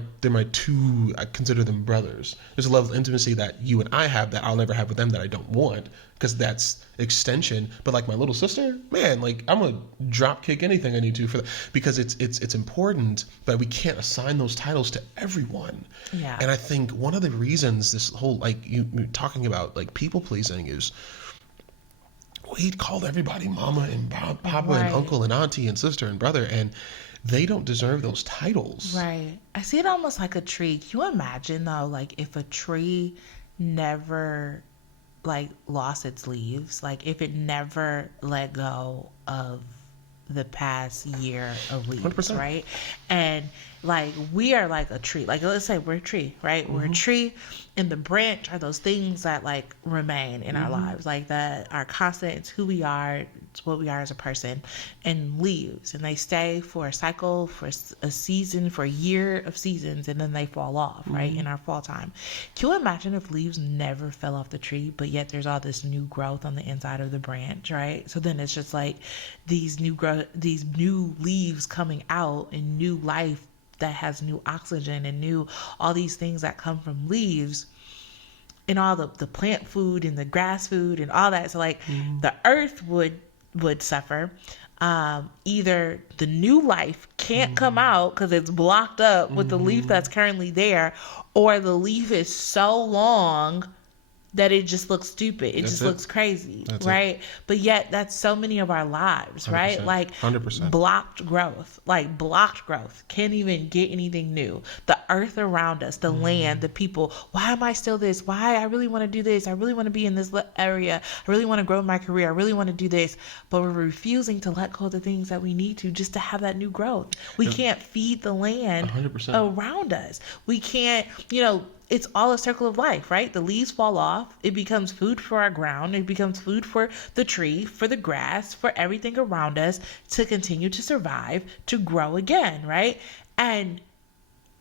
two, I consider them brothers. There's a level of intimacy that you and I have that I'll never have with them that I don't want, because that's extension. But like my little sister, man, like I'm gonna drop kick anything I need to for that, because it's important, but we can't assign those titles to everyone. Yeah. And I think one of the reasons this whole, like, you talking about like people pleasing is we called everybody mama and papa and uncle and auntie and sister and brother, and they don't deserve those titles. Right. I see it almost like a tree. Can you imagine though, like if a tree never like lost its leaves, like if it never let go of the past year of leaves, 100%. right? And like we are like a tree, like let's say we're a tree, right? We're a tree, and the branch are those things that like remain in our lives, like that are constant. It's who we are, it's what we are as a person, and leaves, and they stay for a cycle, for a season, for a year of seasons, and then they fall off, right? In our fall time. Can you imagine if leaves never fell off the tree, but yet there's all this new growth on the inside of the branch, right? So then it's just like these new leaves coming out and new life that has new oxygen and new all these things that come from leaves, and all the plant food and the grass food and all that. So like the earth would suffer. Either the new life can't come out because it's blocked up with the leaf that's currently there, or the leaf is so long that it just looks stupid. It just looks crazy, right? But yet that's so many of our lives, right? Like 100%. blocked growth. Can't even get anything new. The earth around us, the land, the people. Why am I still this? Why I really want to do this? I really want to be in this area. I really want to grow my career. I really want to do this. But we're refusing to let go of the things that we need to just to have that new growth. We can't feed the land 100%. around us. We can't, it's all a circle of life, right? The leaves fall off. It becomes food for our ground. It becomes food for the tree, for the grass, for everything around us to continue to survive, to grow again, right? And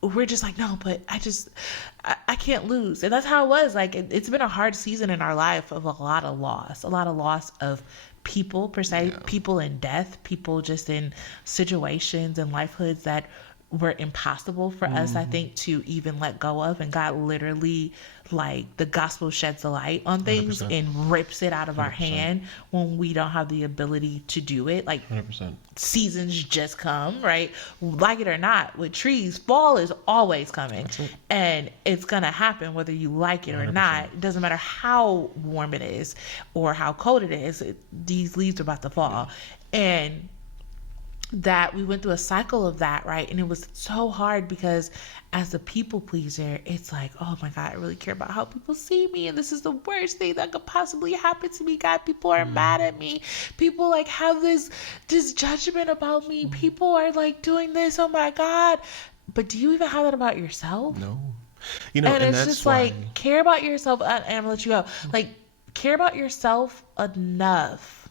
we're just like, no, but I can't lose. And that's how it was. Like, it's been a hard season in our life of a lot of loss of people per se, people in death, people just in situations and lifehoods that were impossible for us, I think, to even let go of. And God literally, like, the gospel sheds a light on things 100%. and rips it out of our 100%. hand when we don't have the ability to do it. Like 100%. seasons just come, right? Like it or not, with trees, fall is always coming. And it's gonna happen whether you like it or 100%. not. It doesn't matter how warm it is or how cold it is. These leaves are about to fall. And that we went through a cycle of that, right? And it was so hard because as a people pleaser, it's like, oh my God, I really care about how people see me, and this is the worst thing that could possibly happen to me. God, people are mad at me. People like have this judgment about me. People are like doing this. Oh my God. But do you even have that about yourself? No. And it's that's just why, like, care about yourself, and I'm gonna let you go. Like, care about yourself enough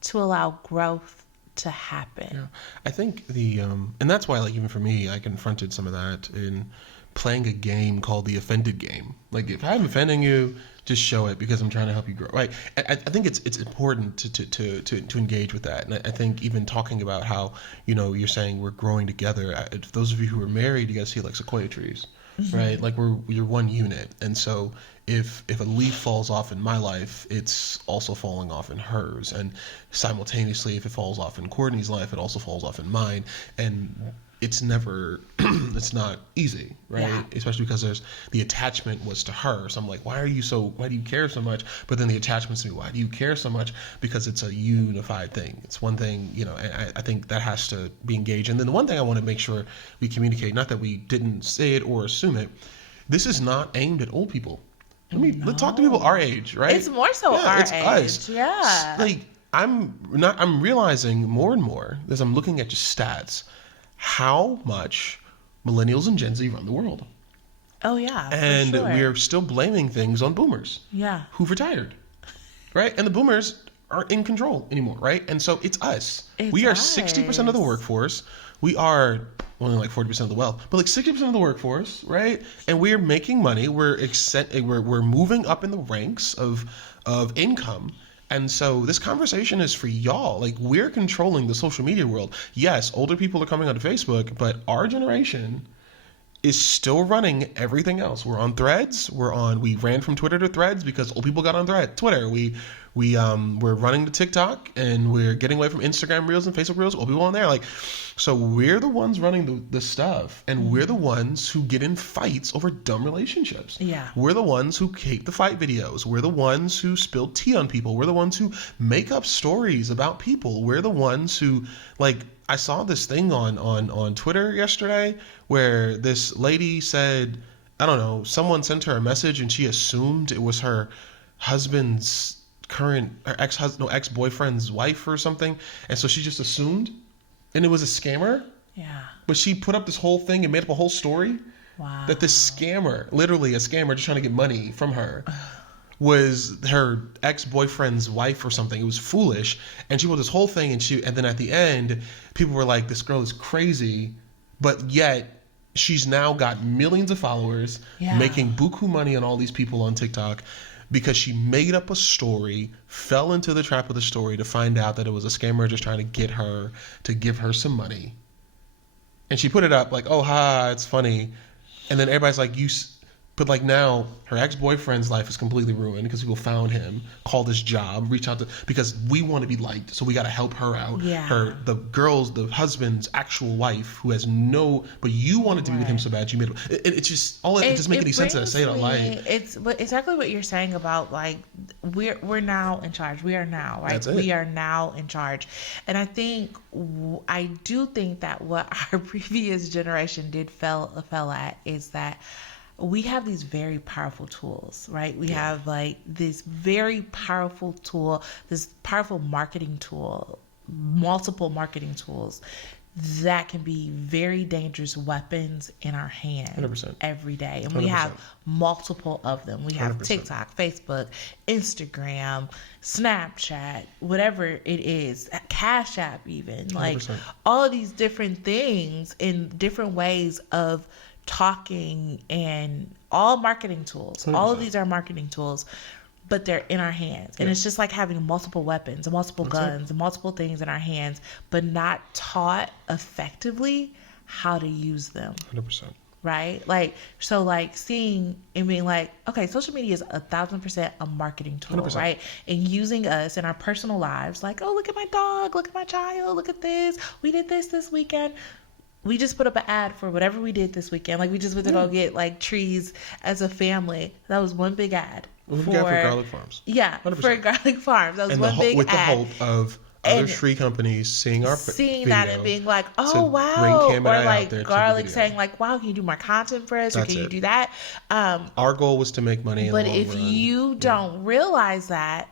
to allow growth to happen. Yeah. I think and that's why, like, even for me, I confronted some of that in playing a game called the offended game. Like, if I'm offending you, just show it, because I'm trying to help you grow. Right. I think it's important to engage with that. And I think even talking about how, you're saying we're growing together. For those of you who are married, you guys see like sequoia trees, right? Like you're one unit. And so if a leaf falls off in my life, it's also falling off in hers. And simultaneously, if it falls off in Courtney's life, it also falls off in mine. And it's never, it's not easy, right? Yeah. Especially because the attachment was to her. So I'm like, why do you care so much? But then the attachment's to me, why do you care so much? Because it's a unified thing. It's one thing, and I think that has to be engaged. And then the one thing I want to make sure we communicate, not that we didn't say it or assume it, this is not aimed at old people. Let's talk to people our age, right? It's more so our it's age. Us. Yeah. Like, I'm realizing more and more as I'm looking at just stats, how much millennials and Gen Z run the world. Oh, yeah. And for sure. we're still blaming things on boomers. Yeah. Who've retired. Right? And the boomers aren't in control anymore, right? And so it's us. We are 60% of the workforce. We are only like 40% of the wealth, but like 60% of the workforce, right? And we're making money. We're moving up in the ranks of income. And so this conversation is for y'all. Like, we're controlling the social media world. Yes, older people are coming onto Facebook, but our generation is still running everything else. We're on Threads. We ran from Twitter to Threads because old people got on Twitter. We're running to TikTok, and we're getting away from Instagram Reels and Facebook Reels. Old people on there. Like, so we're the ones running the stuff, and we're the ones who get in fights over dumb relationships. Yeah. We're the ones who hate the fight videos. We're the ones who spill tea on people. We're the ones who make up stories about people. We're the ones who, like, I saw this thing on Twitter yesterday where this lady said, I don't know, someone sent her a message and she assumed it was her husband's ex-boyfriend's wife or something. And so she just assumed, and it was a scammer. Yeah. But she put up this whole thing and made up a whole story. Wow. That this scammer, literally a scammer just trying to get money from her, was her ex-boyfriend's wife or something. It was foolish. And she wrote this whole thing, and then at the end, people were like, this girl is crazy, but yet she's now got millions of followers, making buku money on all these people on TikTok, because she made up a story, fell into the trap of the story to find out that it was a scammer just trying to get her to give her some money. And she put it up like, oh, ha, it's funny. And then everybody's like, but like now her ex-boyfriend's life is completely ruined because people found him, called his job, reached out to, because we want to be liked, so we got to help her out. Yeah. The husband's actual wife who has but you wanted to be with him so bad you made it. It's just it doesn't make any sense that I say it out loud. It's exactly what you're saying about, like, we're now in charge. We are now, right? We are now in charge. And I do think that what our previous generation did fell at is that we have these very powerful tools, right? We have like this very powerful tool, this powerful marketing tool, multiple marketing tools that can be very dangerous weapons in our hands 100%. every day. And 100%. we have multiple of them. We have 100%. TikTok, Facebook, Instagram, Snapchat, whatever it is, Cash App even. Like 100%. all of these different things in different ways of talking, and all marketing tools. 100%. All of these are marketing tools, but they're in our hands. And it's just like having multiple weapons and multiple guns and multiple things in our hands, but not taught effectively how to use them. 100%. Right? Like, so like seeing and being like, okay, social media is 1,000% a marketing tool, 100%. right? And using us in our personal lives, like, oh, look at my dog, look at my child, look at this. We did this weekend. We just put up an ad for whatever we did this weekend. Like, we just went to go get like trees as a family. That was one big ad. For garlic farms. Yeah, 100%. for garlic farms. That was And one big with ad. the hope of other tree companies seeing our video that and being like, oh, to wow. bring Cam and Or I out like there to garlic the video. saying like, wow, can you do more content for us? Or That's can you it. do that? Our goal was to make money in But the long if run. you don't realize that,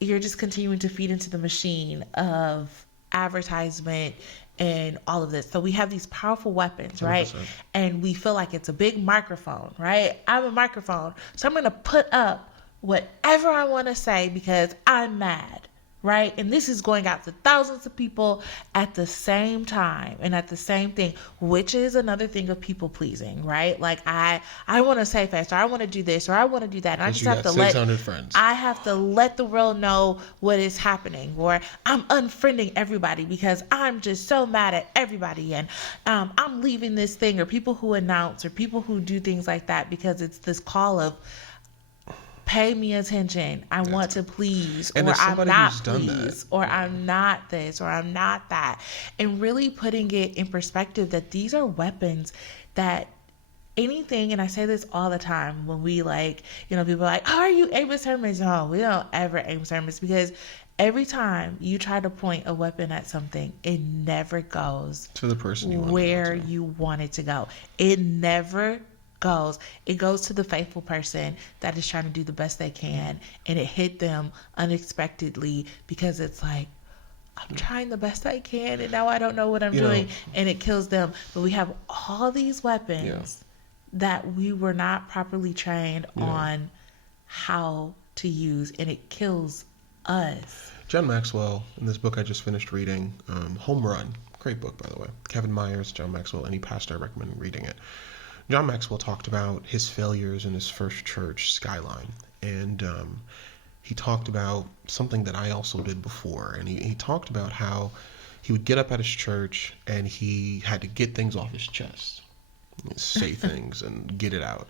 you're just continuing to feed into the machine of advertisement and all of this. So we have these powerful weapons, right? 100%. And we feel like it's a big microphone, right? I'm a microphone, so I'm going to put up whatever I want to say because I'm mad. right? And this is going out to thousands of people at the same time and at the same thing, which is another thing of people pleasing, right? Like I want to say fast, or I want to do this, or I want to do that. And I just have to 600 friends. I have to let the world know what is happening, or I'm unfriending everybody because I'm just so mad at everybody, and I'm leaving this thing, or people who announce, or people who do things like that because it's this call of pay me attention. I want to please, and or I'm not done pleased, that, or I'm not this, or I'm not that. And really putting it in perspective that these are weapons that anything, and I say this all the time when we people are like, oh, are you aiming sermons? No, we don't ever aim sermons, because every time you try to point a weapon at something, it never goes to the person you want it to go. It never goes. It goes to the faithful person that is trying to do the best they can, and it hit them unexpectedly because it's like, I'm trying the best I can, and now I don't know what I'm doing, and it kills them. But we have all these weapons that we were not properly trained on how to use, and it kills us. John Maxwell, in this book I just finished reading, Home Run, great book, by the way. Kevin Myers, John Maxwell, any pastor, I recommend reading it. John Maxwell talked about his failures in his first church, Skyline, and he talked about something that I also did before, and he talked about how he would get up at his church and he had to get things off his chest, say things and get it out.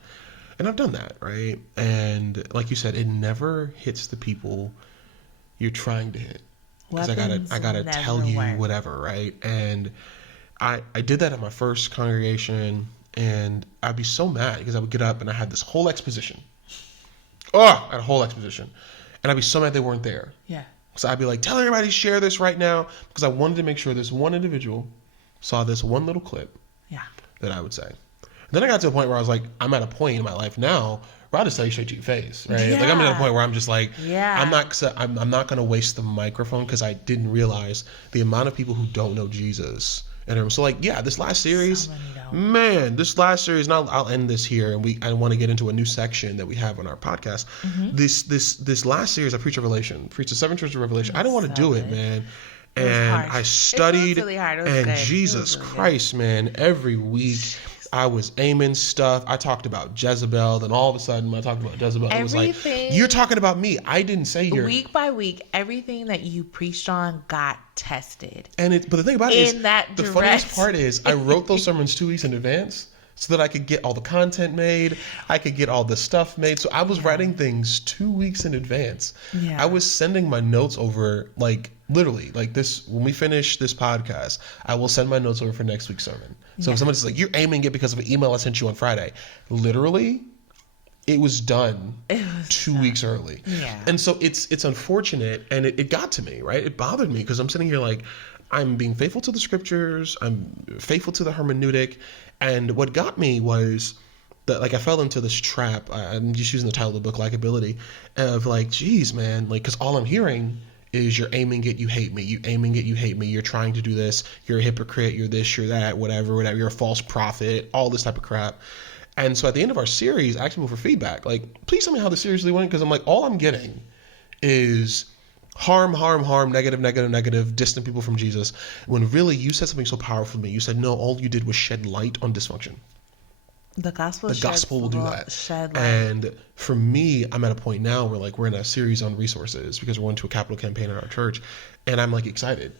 And I've done that, right? And like you said, it never hits the people you're trying to hit. Because I gotta tell you whatever, right? And I did that at my first congregation, and I'd be so mad because I would get up and I had this whole exposition. I had a whole exposition. And I'd be so mad they weren't there. Yeah. So I'd be like, tell everybody to share this right now, because I wanted to make sure this one individual saw this one little clip that I would say. And then I got to a point where I was like, I'm at a point in my life now where I'll just tell you straight to your face, right? Yeah. Like I'm at a point where I'm just like, I'm not going to waste the microphone, because I didn't realize the amount of people who don't know Jesus. And so this last series, and I'll end this here, and I want to get into a new section that we have on our podcast. Mm-hmm. This last series, I preached the 7 churches of Revelation. I don't want to do it, man. And I studied, really hard. And good. Jesus really Christ, good. Man, every week I was aiming stuff. I talked about Jezebel, then all of a sudden when I talked about Jezebel, it was like, you're talking about me. I didn't say you're... Week by week, everything that you preached on got tested. But the thing about it is, the funniest part is, I wrote those sermons 2 weeks in advance so that I could get all the content made. I could get all the stuff made. So I was writing things 2 weeks in advance. Yeah. I was sending my notes over, literally, this, when we finish this podcast, I will send my notes over for next week's sermon. So if someone's like, you're aiming it because of an email I sent you on Friday, literally, it was done 2 weeks early. Yeah. And so it's unfortunate, and it got to me, right? It bothered me, because I'm sitting here like, I'm being faithful to the scriptures, I'm faithful to the hermeneutic, and what got me was that, I fell into this trap. I'm just using the title of the book, Likeability, of geez, man, because all I'm hearing is you're aiming it, you hate me. You aiming it, you hate me. You're trying to do this. You're a hypocrite. You're this, you're that, whatever. You're a false prophet, all this type of crap. And so at the end of our series, I asked people for feedback. Please tell me how the series really went, because I'm all I'm getting is harm, negative, distant people from Jesus. When really you said something so powerful to me. You said, no, all you did was shed light on dysfunction. The gospel will do that. And for me, I'm at a point now where we're in a series on resources, because we're going to a capital campaign in our church, and I'm excited.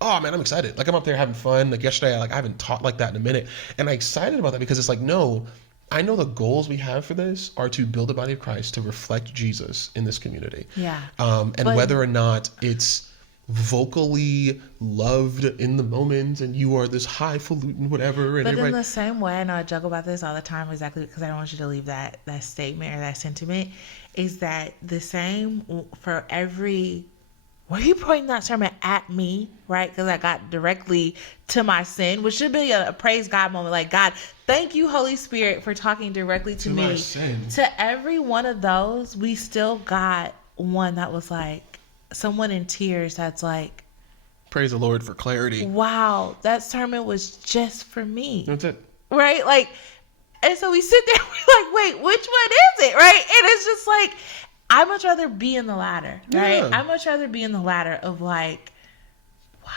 Oh man, I'm excited. I'm up there having fun. Yesterday, I haven't taught like that in a minute, and I'm excited about that, because it's no, I know the goals we have for this are to build the body of Christ to reflect Jesus in this community. Yeah. But whether or not it's vocally loved in the moment, and you are this highfalutin whatever, and but in the same way, I know I joke about this all the time, exactly because I don't want you to leave that statement or that sentiment, is that the same for every... Were you pointing that sermon at me, right? Because I got directly to my sin, which should be a praise God moment. God, thank you, Holy Spirit, for talking directly to me. To every one of those, we still got one that was someone in tears that's praise the Lord for clarity. Wow, that sermon was just for me. That's it. Right? And so we sit there, we're wait, which one is it? Right? And it's just I'd much rather be in the latter, right? Yeah. I'd much rather be in the latter of like, wow.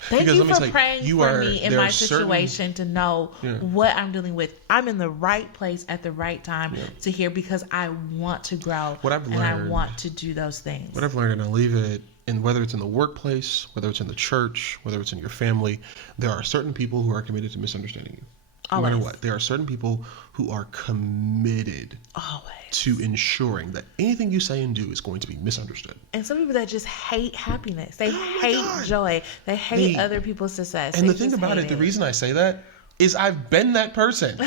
Thank Because you let me for tell you, praying you for are- me in there my are certain- situation to know Yeah. what I'm dealing with. I'm in the right place at the right time Yeah. to hear because I want to grow What I've and I learned- want to do those things. What I've learned, and I'll leave it, and whether it's in the workplace, whether it's in the church, whether it's in your family, there are certain people who are committed to misunderstanding you. No matter Always. what. There are certain people who are committed Always. to ensuring that anything you say and do is going to be misunderstood. And some people that just hate happiness. They Oh my hate God. joy. They hate The- other people's success. And They the thing just about hate it, the reason I say that is I've been that person.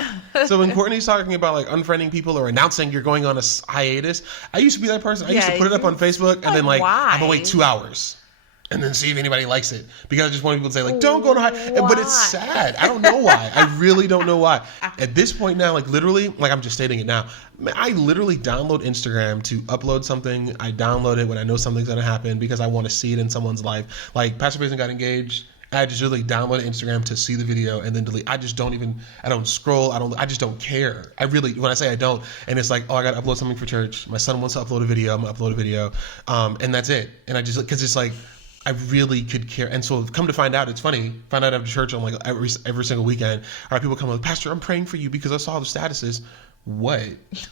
So when Courtney's talking about like unfriending people or announcing you're going on a hiatus, I used to be that person. I used to Yeah, put it up on Facebook and then like why? I'm gonna wait 2 hours and then see if anybody likes it because I just want people to say like don't go to hiatus. But it's Why? sad. I don't know why. I really don't know why. At this point now, like literally, like I'm just stating it now. I literally download Instagram to upload something. I download it when I know something's gonna happen because I want to see it in someone's life. Like Pastor Payson got engaged. I just really download Instagram to see the video and then delete. I don't scroll. I just don't care. When I say I don't, and it's like, oh, I got to upload something for church. My son wants to upload a video. I'm going to upload a video. And that's it. And I just, because it's like, I really could care. And so come to find out, it's funny, find out after church, I'm like every single weekend, all right, people come like, Pastor, I'm praying for you because I saw the statuses. What?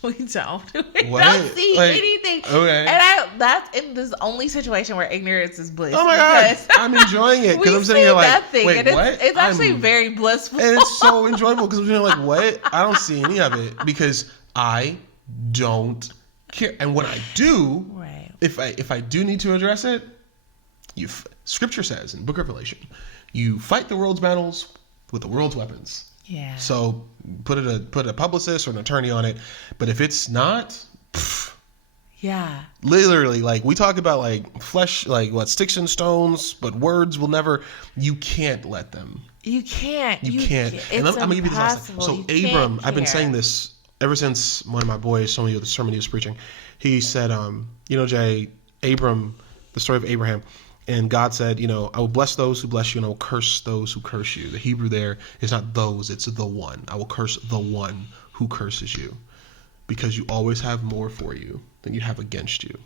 We don't. We What? don't see Like, anything. okay. And that's in this only situation where ignorance is bliss. Oh my God. because I'm enjoying it because we I'm sitting see here like, nothing, wait, and it's, what? it's actually I'm- very blissful. And it's so enjoyable because I'm feeling like, what? I don't see any of it because I don't care. And when I do, Right. if I do need to address it, Scripture says in Book of Revelation, you fight the world's battles with the world's weapons. Yeah. So put a publicist or an attorney on it. But if it's not, Yeah. literally, like we talk about like flesh, like what, sticks and stones, but words will never. You can't let them. You can't. You can't. It's And I'm gonna give you the last thing. impossible. So You Abram, can't I've been care. saying this ever since one of my boys told me the sermon he was preaching. He said, Jay, Abram, the story of Abraham, and God said, I will bless those who bless you and I will curse those who curse you. The Hebrew there is not those, it's the one. I will curse the one who curses you because you always have more for you than you have against you.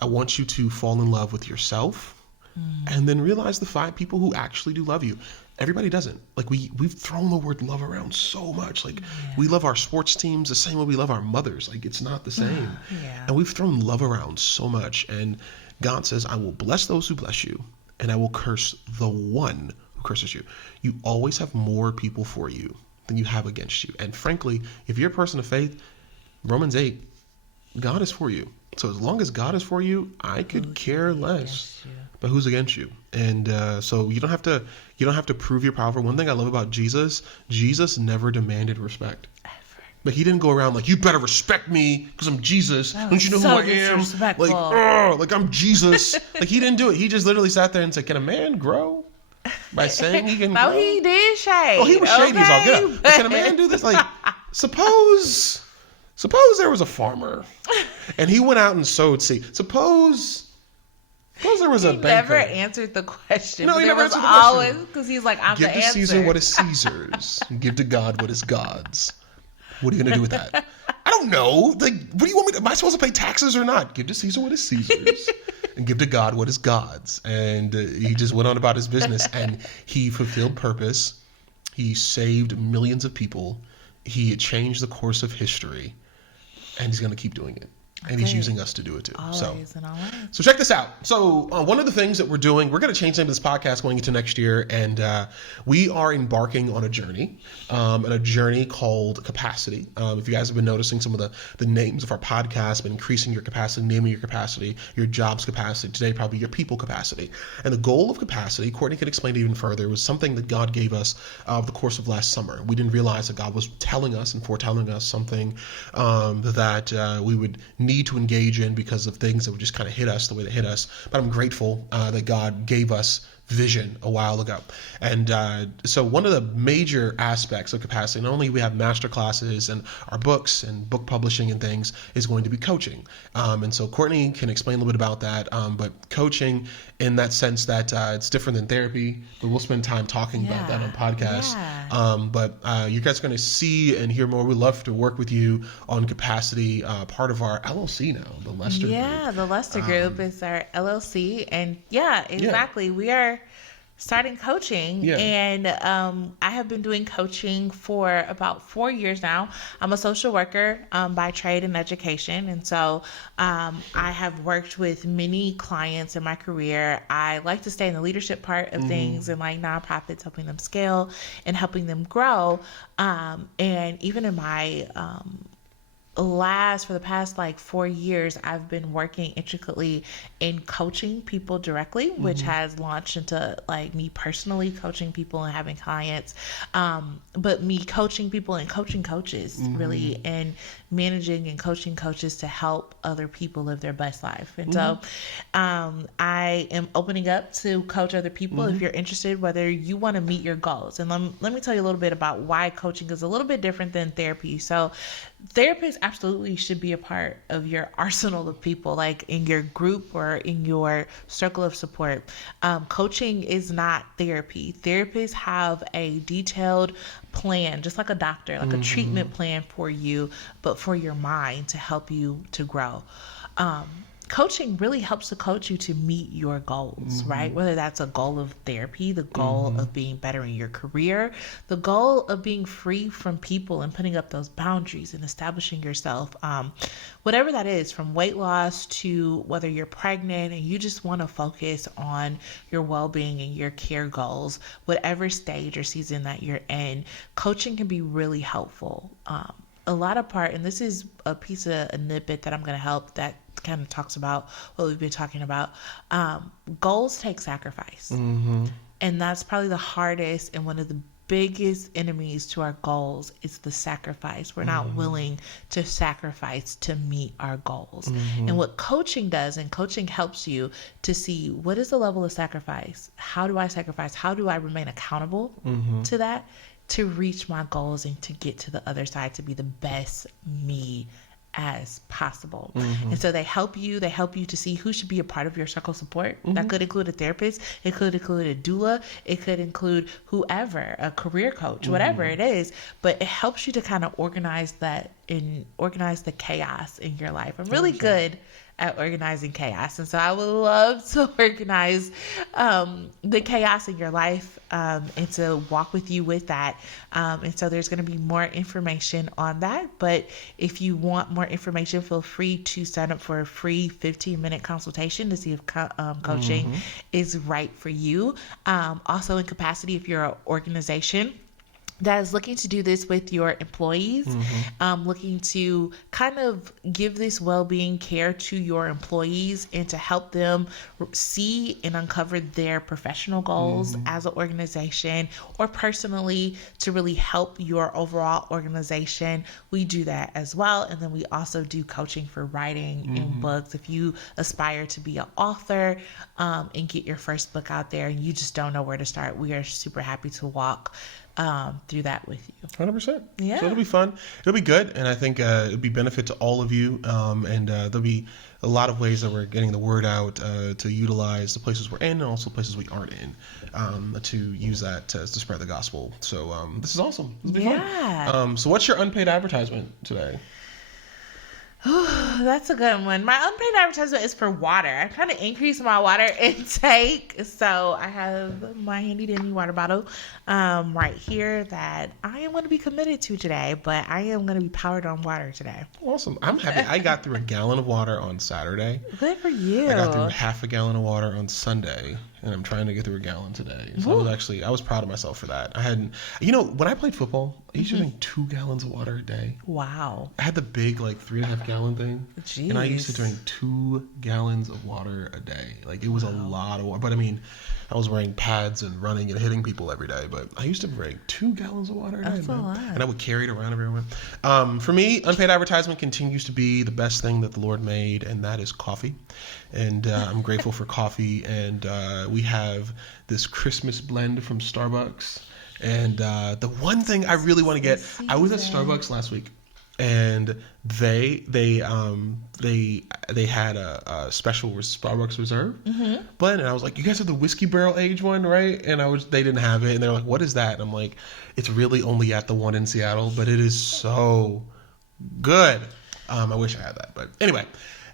I want you to fall in love with yourself and then realize the 5 people who actually do love you. Everybody doesn't. Like we've thrown the word love around so much. Like we love our sports teams the same way we love our mothers. Like it's not the same. Yeah. And we've thrown love around so much. And God says, I will bless those who bless you and I will curse the one who curses you. You always have more people for you than you have against you. And frankly, if you're a person of faith, Romans 8, God is for you. So as long as God is for you, I could care less. But who's against you? And so you don't have to prove your power. One thing I love about Jesus never demanded respect. Ever. But he didn't go around like, you better respect me because I'm Jesus. That Don't you know was who so I am? disrespectful. Like I'm Jesus. Like he didn't do it. He just literally sat there and said, can a man grow by saying he can No, grow? he did shade. Oh, he was shady as all get up. But can a man do this? Like, suppose there was a farmer and he went out and sowed seed. Suppose there was a He banker. never answered the question. No, but he there never was answered the question. always because he's like, I'm Give the to answer. Caesar what is Caesar's. And give to God what is God's. What are you going to do with that? I don't know. Like, what do you want me to? Am I supposed to pay taxes or not? Give to Caesar what is Caesar's. And give to God what is God's. And he just went on about his business. And he fulfilled purpose. He saved millions of people. He changed the course of history. And he's going to keep doing it. And he's Okay. using us to do it too. Always and always. So check this out. So one of the things that we're doing, we're going to change the name of this podcast going into next year, and we are embarking on a journey, called capacity. If you guys have been noticing some of the names of our podcast, been increasing your capacity, naming your capacity, your job's capacity, today probably your people capacity. And the goal of capacity, Courtney could explain it even further, was something that God gave us over the course of last summer. We didn't realize that God was telling us and foretelling us something that we would need to engage in because of things that would just kind of hit us the way they hit us. But I'm grateful that God gave us vision a while ago. And so one of the major aspects of capacity, not only we have master classes and our books and book publishing and things, is going to be coaching. And so Courtney can explain a little bit about that. But coaching in that sense that it's different than therapy, but we'll spend time talking about that on podcasts. But you guys are going to see and hear more. We'd love to work with you on capacity, part of our LLC now, the Lester Group. Yeah, the Lester Group is our LLC. And exactly. We are starting coaching, and I have been doing coaching for about 4 years now. I'm a social worker by trade and education, and so I have worked with many clients in my career. I like to stay in the leadership part of things and like nonprofits, helping them scale and helping them grow. And even in my for the past like 4 years, I've been working intricately in coaching people directly, which has launched into like me personally coaching people and having clients, but me coaching people and coaching coaches really, and managing and coaching coaches to help other people live their best life. And so I am opening up to coach other people if you're interested, whether you want to meet your goals. And let me tell you a little bit about why coaching is a little bit different than therapy. So therapists absolutely should be a part of your arsenal of people, like in your group or in your circle of support. Coaching is not therapy. Therapists have a detailed plan, just like a doctor, like a treatment plan for you, but for your mind to help you to grow. Coaching really helps to coach you to meet your goals, right? Whether that's a goal of therapy, the goal of being better in your career, the goal of being free from people and putting up those boundaries and establishing yourself. Whatever that is, from weight loss to whether you're pregnant and you just want to focus on your well-being and your care goals, whatever stage or season that you're in, coaching can be really helpful. A lot of and this is a piece of a snippet that I'm going to help that kind of talks about what we've been talking about. Goals take sacrifice. And that's probably the hardest and one of the biggest enemies to our goals is the sacrifice. We're not willing to sacrifice to meet our goals. And what coaching does, and coaching helps you to see what is the level of sacrifice? How do I sacrifice? How do I remain accountable to that, to reach my goals and to get to the other side, to be the best me as possible. And so they help you to see who should be a part of your circle of support. That could include a therapist, it could include a doula, it could include whoever, a career coach, whatever it is, but it helps you to kind of organize that and organize the chaos in your life. I'm really good at organizing chaos, and so I would love to organize the chaos in your life and to walk with you with that. And so there's going to be more information on that, but if you want more information, feel free to sign up for a free 15-minute consultation to see if coaching is right for you. Also in capacity, if you're an organization that is looking to do this with your employees, looking to kind of give this well-being care to your employees and to help them see and uncover their professional goals as an organization, or personally to really help your overall organization. We do that as well. And then we also do coaching for writing and books. If you aspire to be an author and get your first book out there and you just don't know where to start, we are super happy to walk through that with you. 100%. Yeah. So it'll be fun. It'll be good. And I think it'll be benefit to all of you. And there'll be a lot of ways that we're getting the word out to utilize the places we're in and also places we aren't in to use that to spread the gospel. So this is awesome. This will be fun. So what's your unpaid advertisement today? That's a good one. My unpaid advertisement is for water. I'm trying to increase my water intake. So I have my handy dandy water bottle right here that I am going to be committed to today, but I am going to be powered on water today. Awesome. I'm happy. I got through a gallon of water on Saturday. Good for you. I got through half a gallon of water on Sunday, and I'm trying to get through a gallon today. So I was proud of myself for that. I hadn't, when I played football, I used to drink 2 gallons of water a day. Wow. I had the big 3.5 gallon thing. Jeez. And I used to drink 2 gallons of water a day. It was a lot of water. But I mean, I was wearing pads and running and hitting people every day. But I used to drink 2 gallons of water a day. That's a lot. And I would carry it around everywhere. For me, unpaid advertisement continues to be the best thing that the Lord made, and that is coffee. And I'm grateful for coffee. And we have this Christmas blend from Starbucks. And the one thing I really want to get, I was at Starbucks last week, and they had a special Starbucks Reserve blend, and I was like, you guys have the whiskey barrel aged one, right? And they didn't have it, and they're like, what is that? And I'm like, it's really only at the one in Seattle, but it is so good. I wish I had that, but anyway.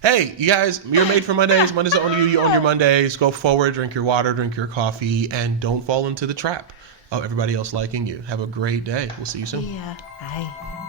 Hey, you guys, you're made for Mondays. Mondays are on you. You own your Mondays. Go forward, drink your water, drink your coffee, and don't fall into the trap of everybody else liking you. Have a great day. We'll see you soon. Yeah. Bye.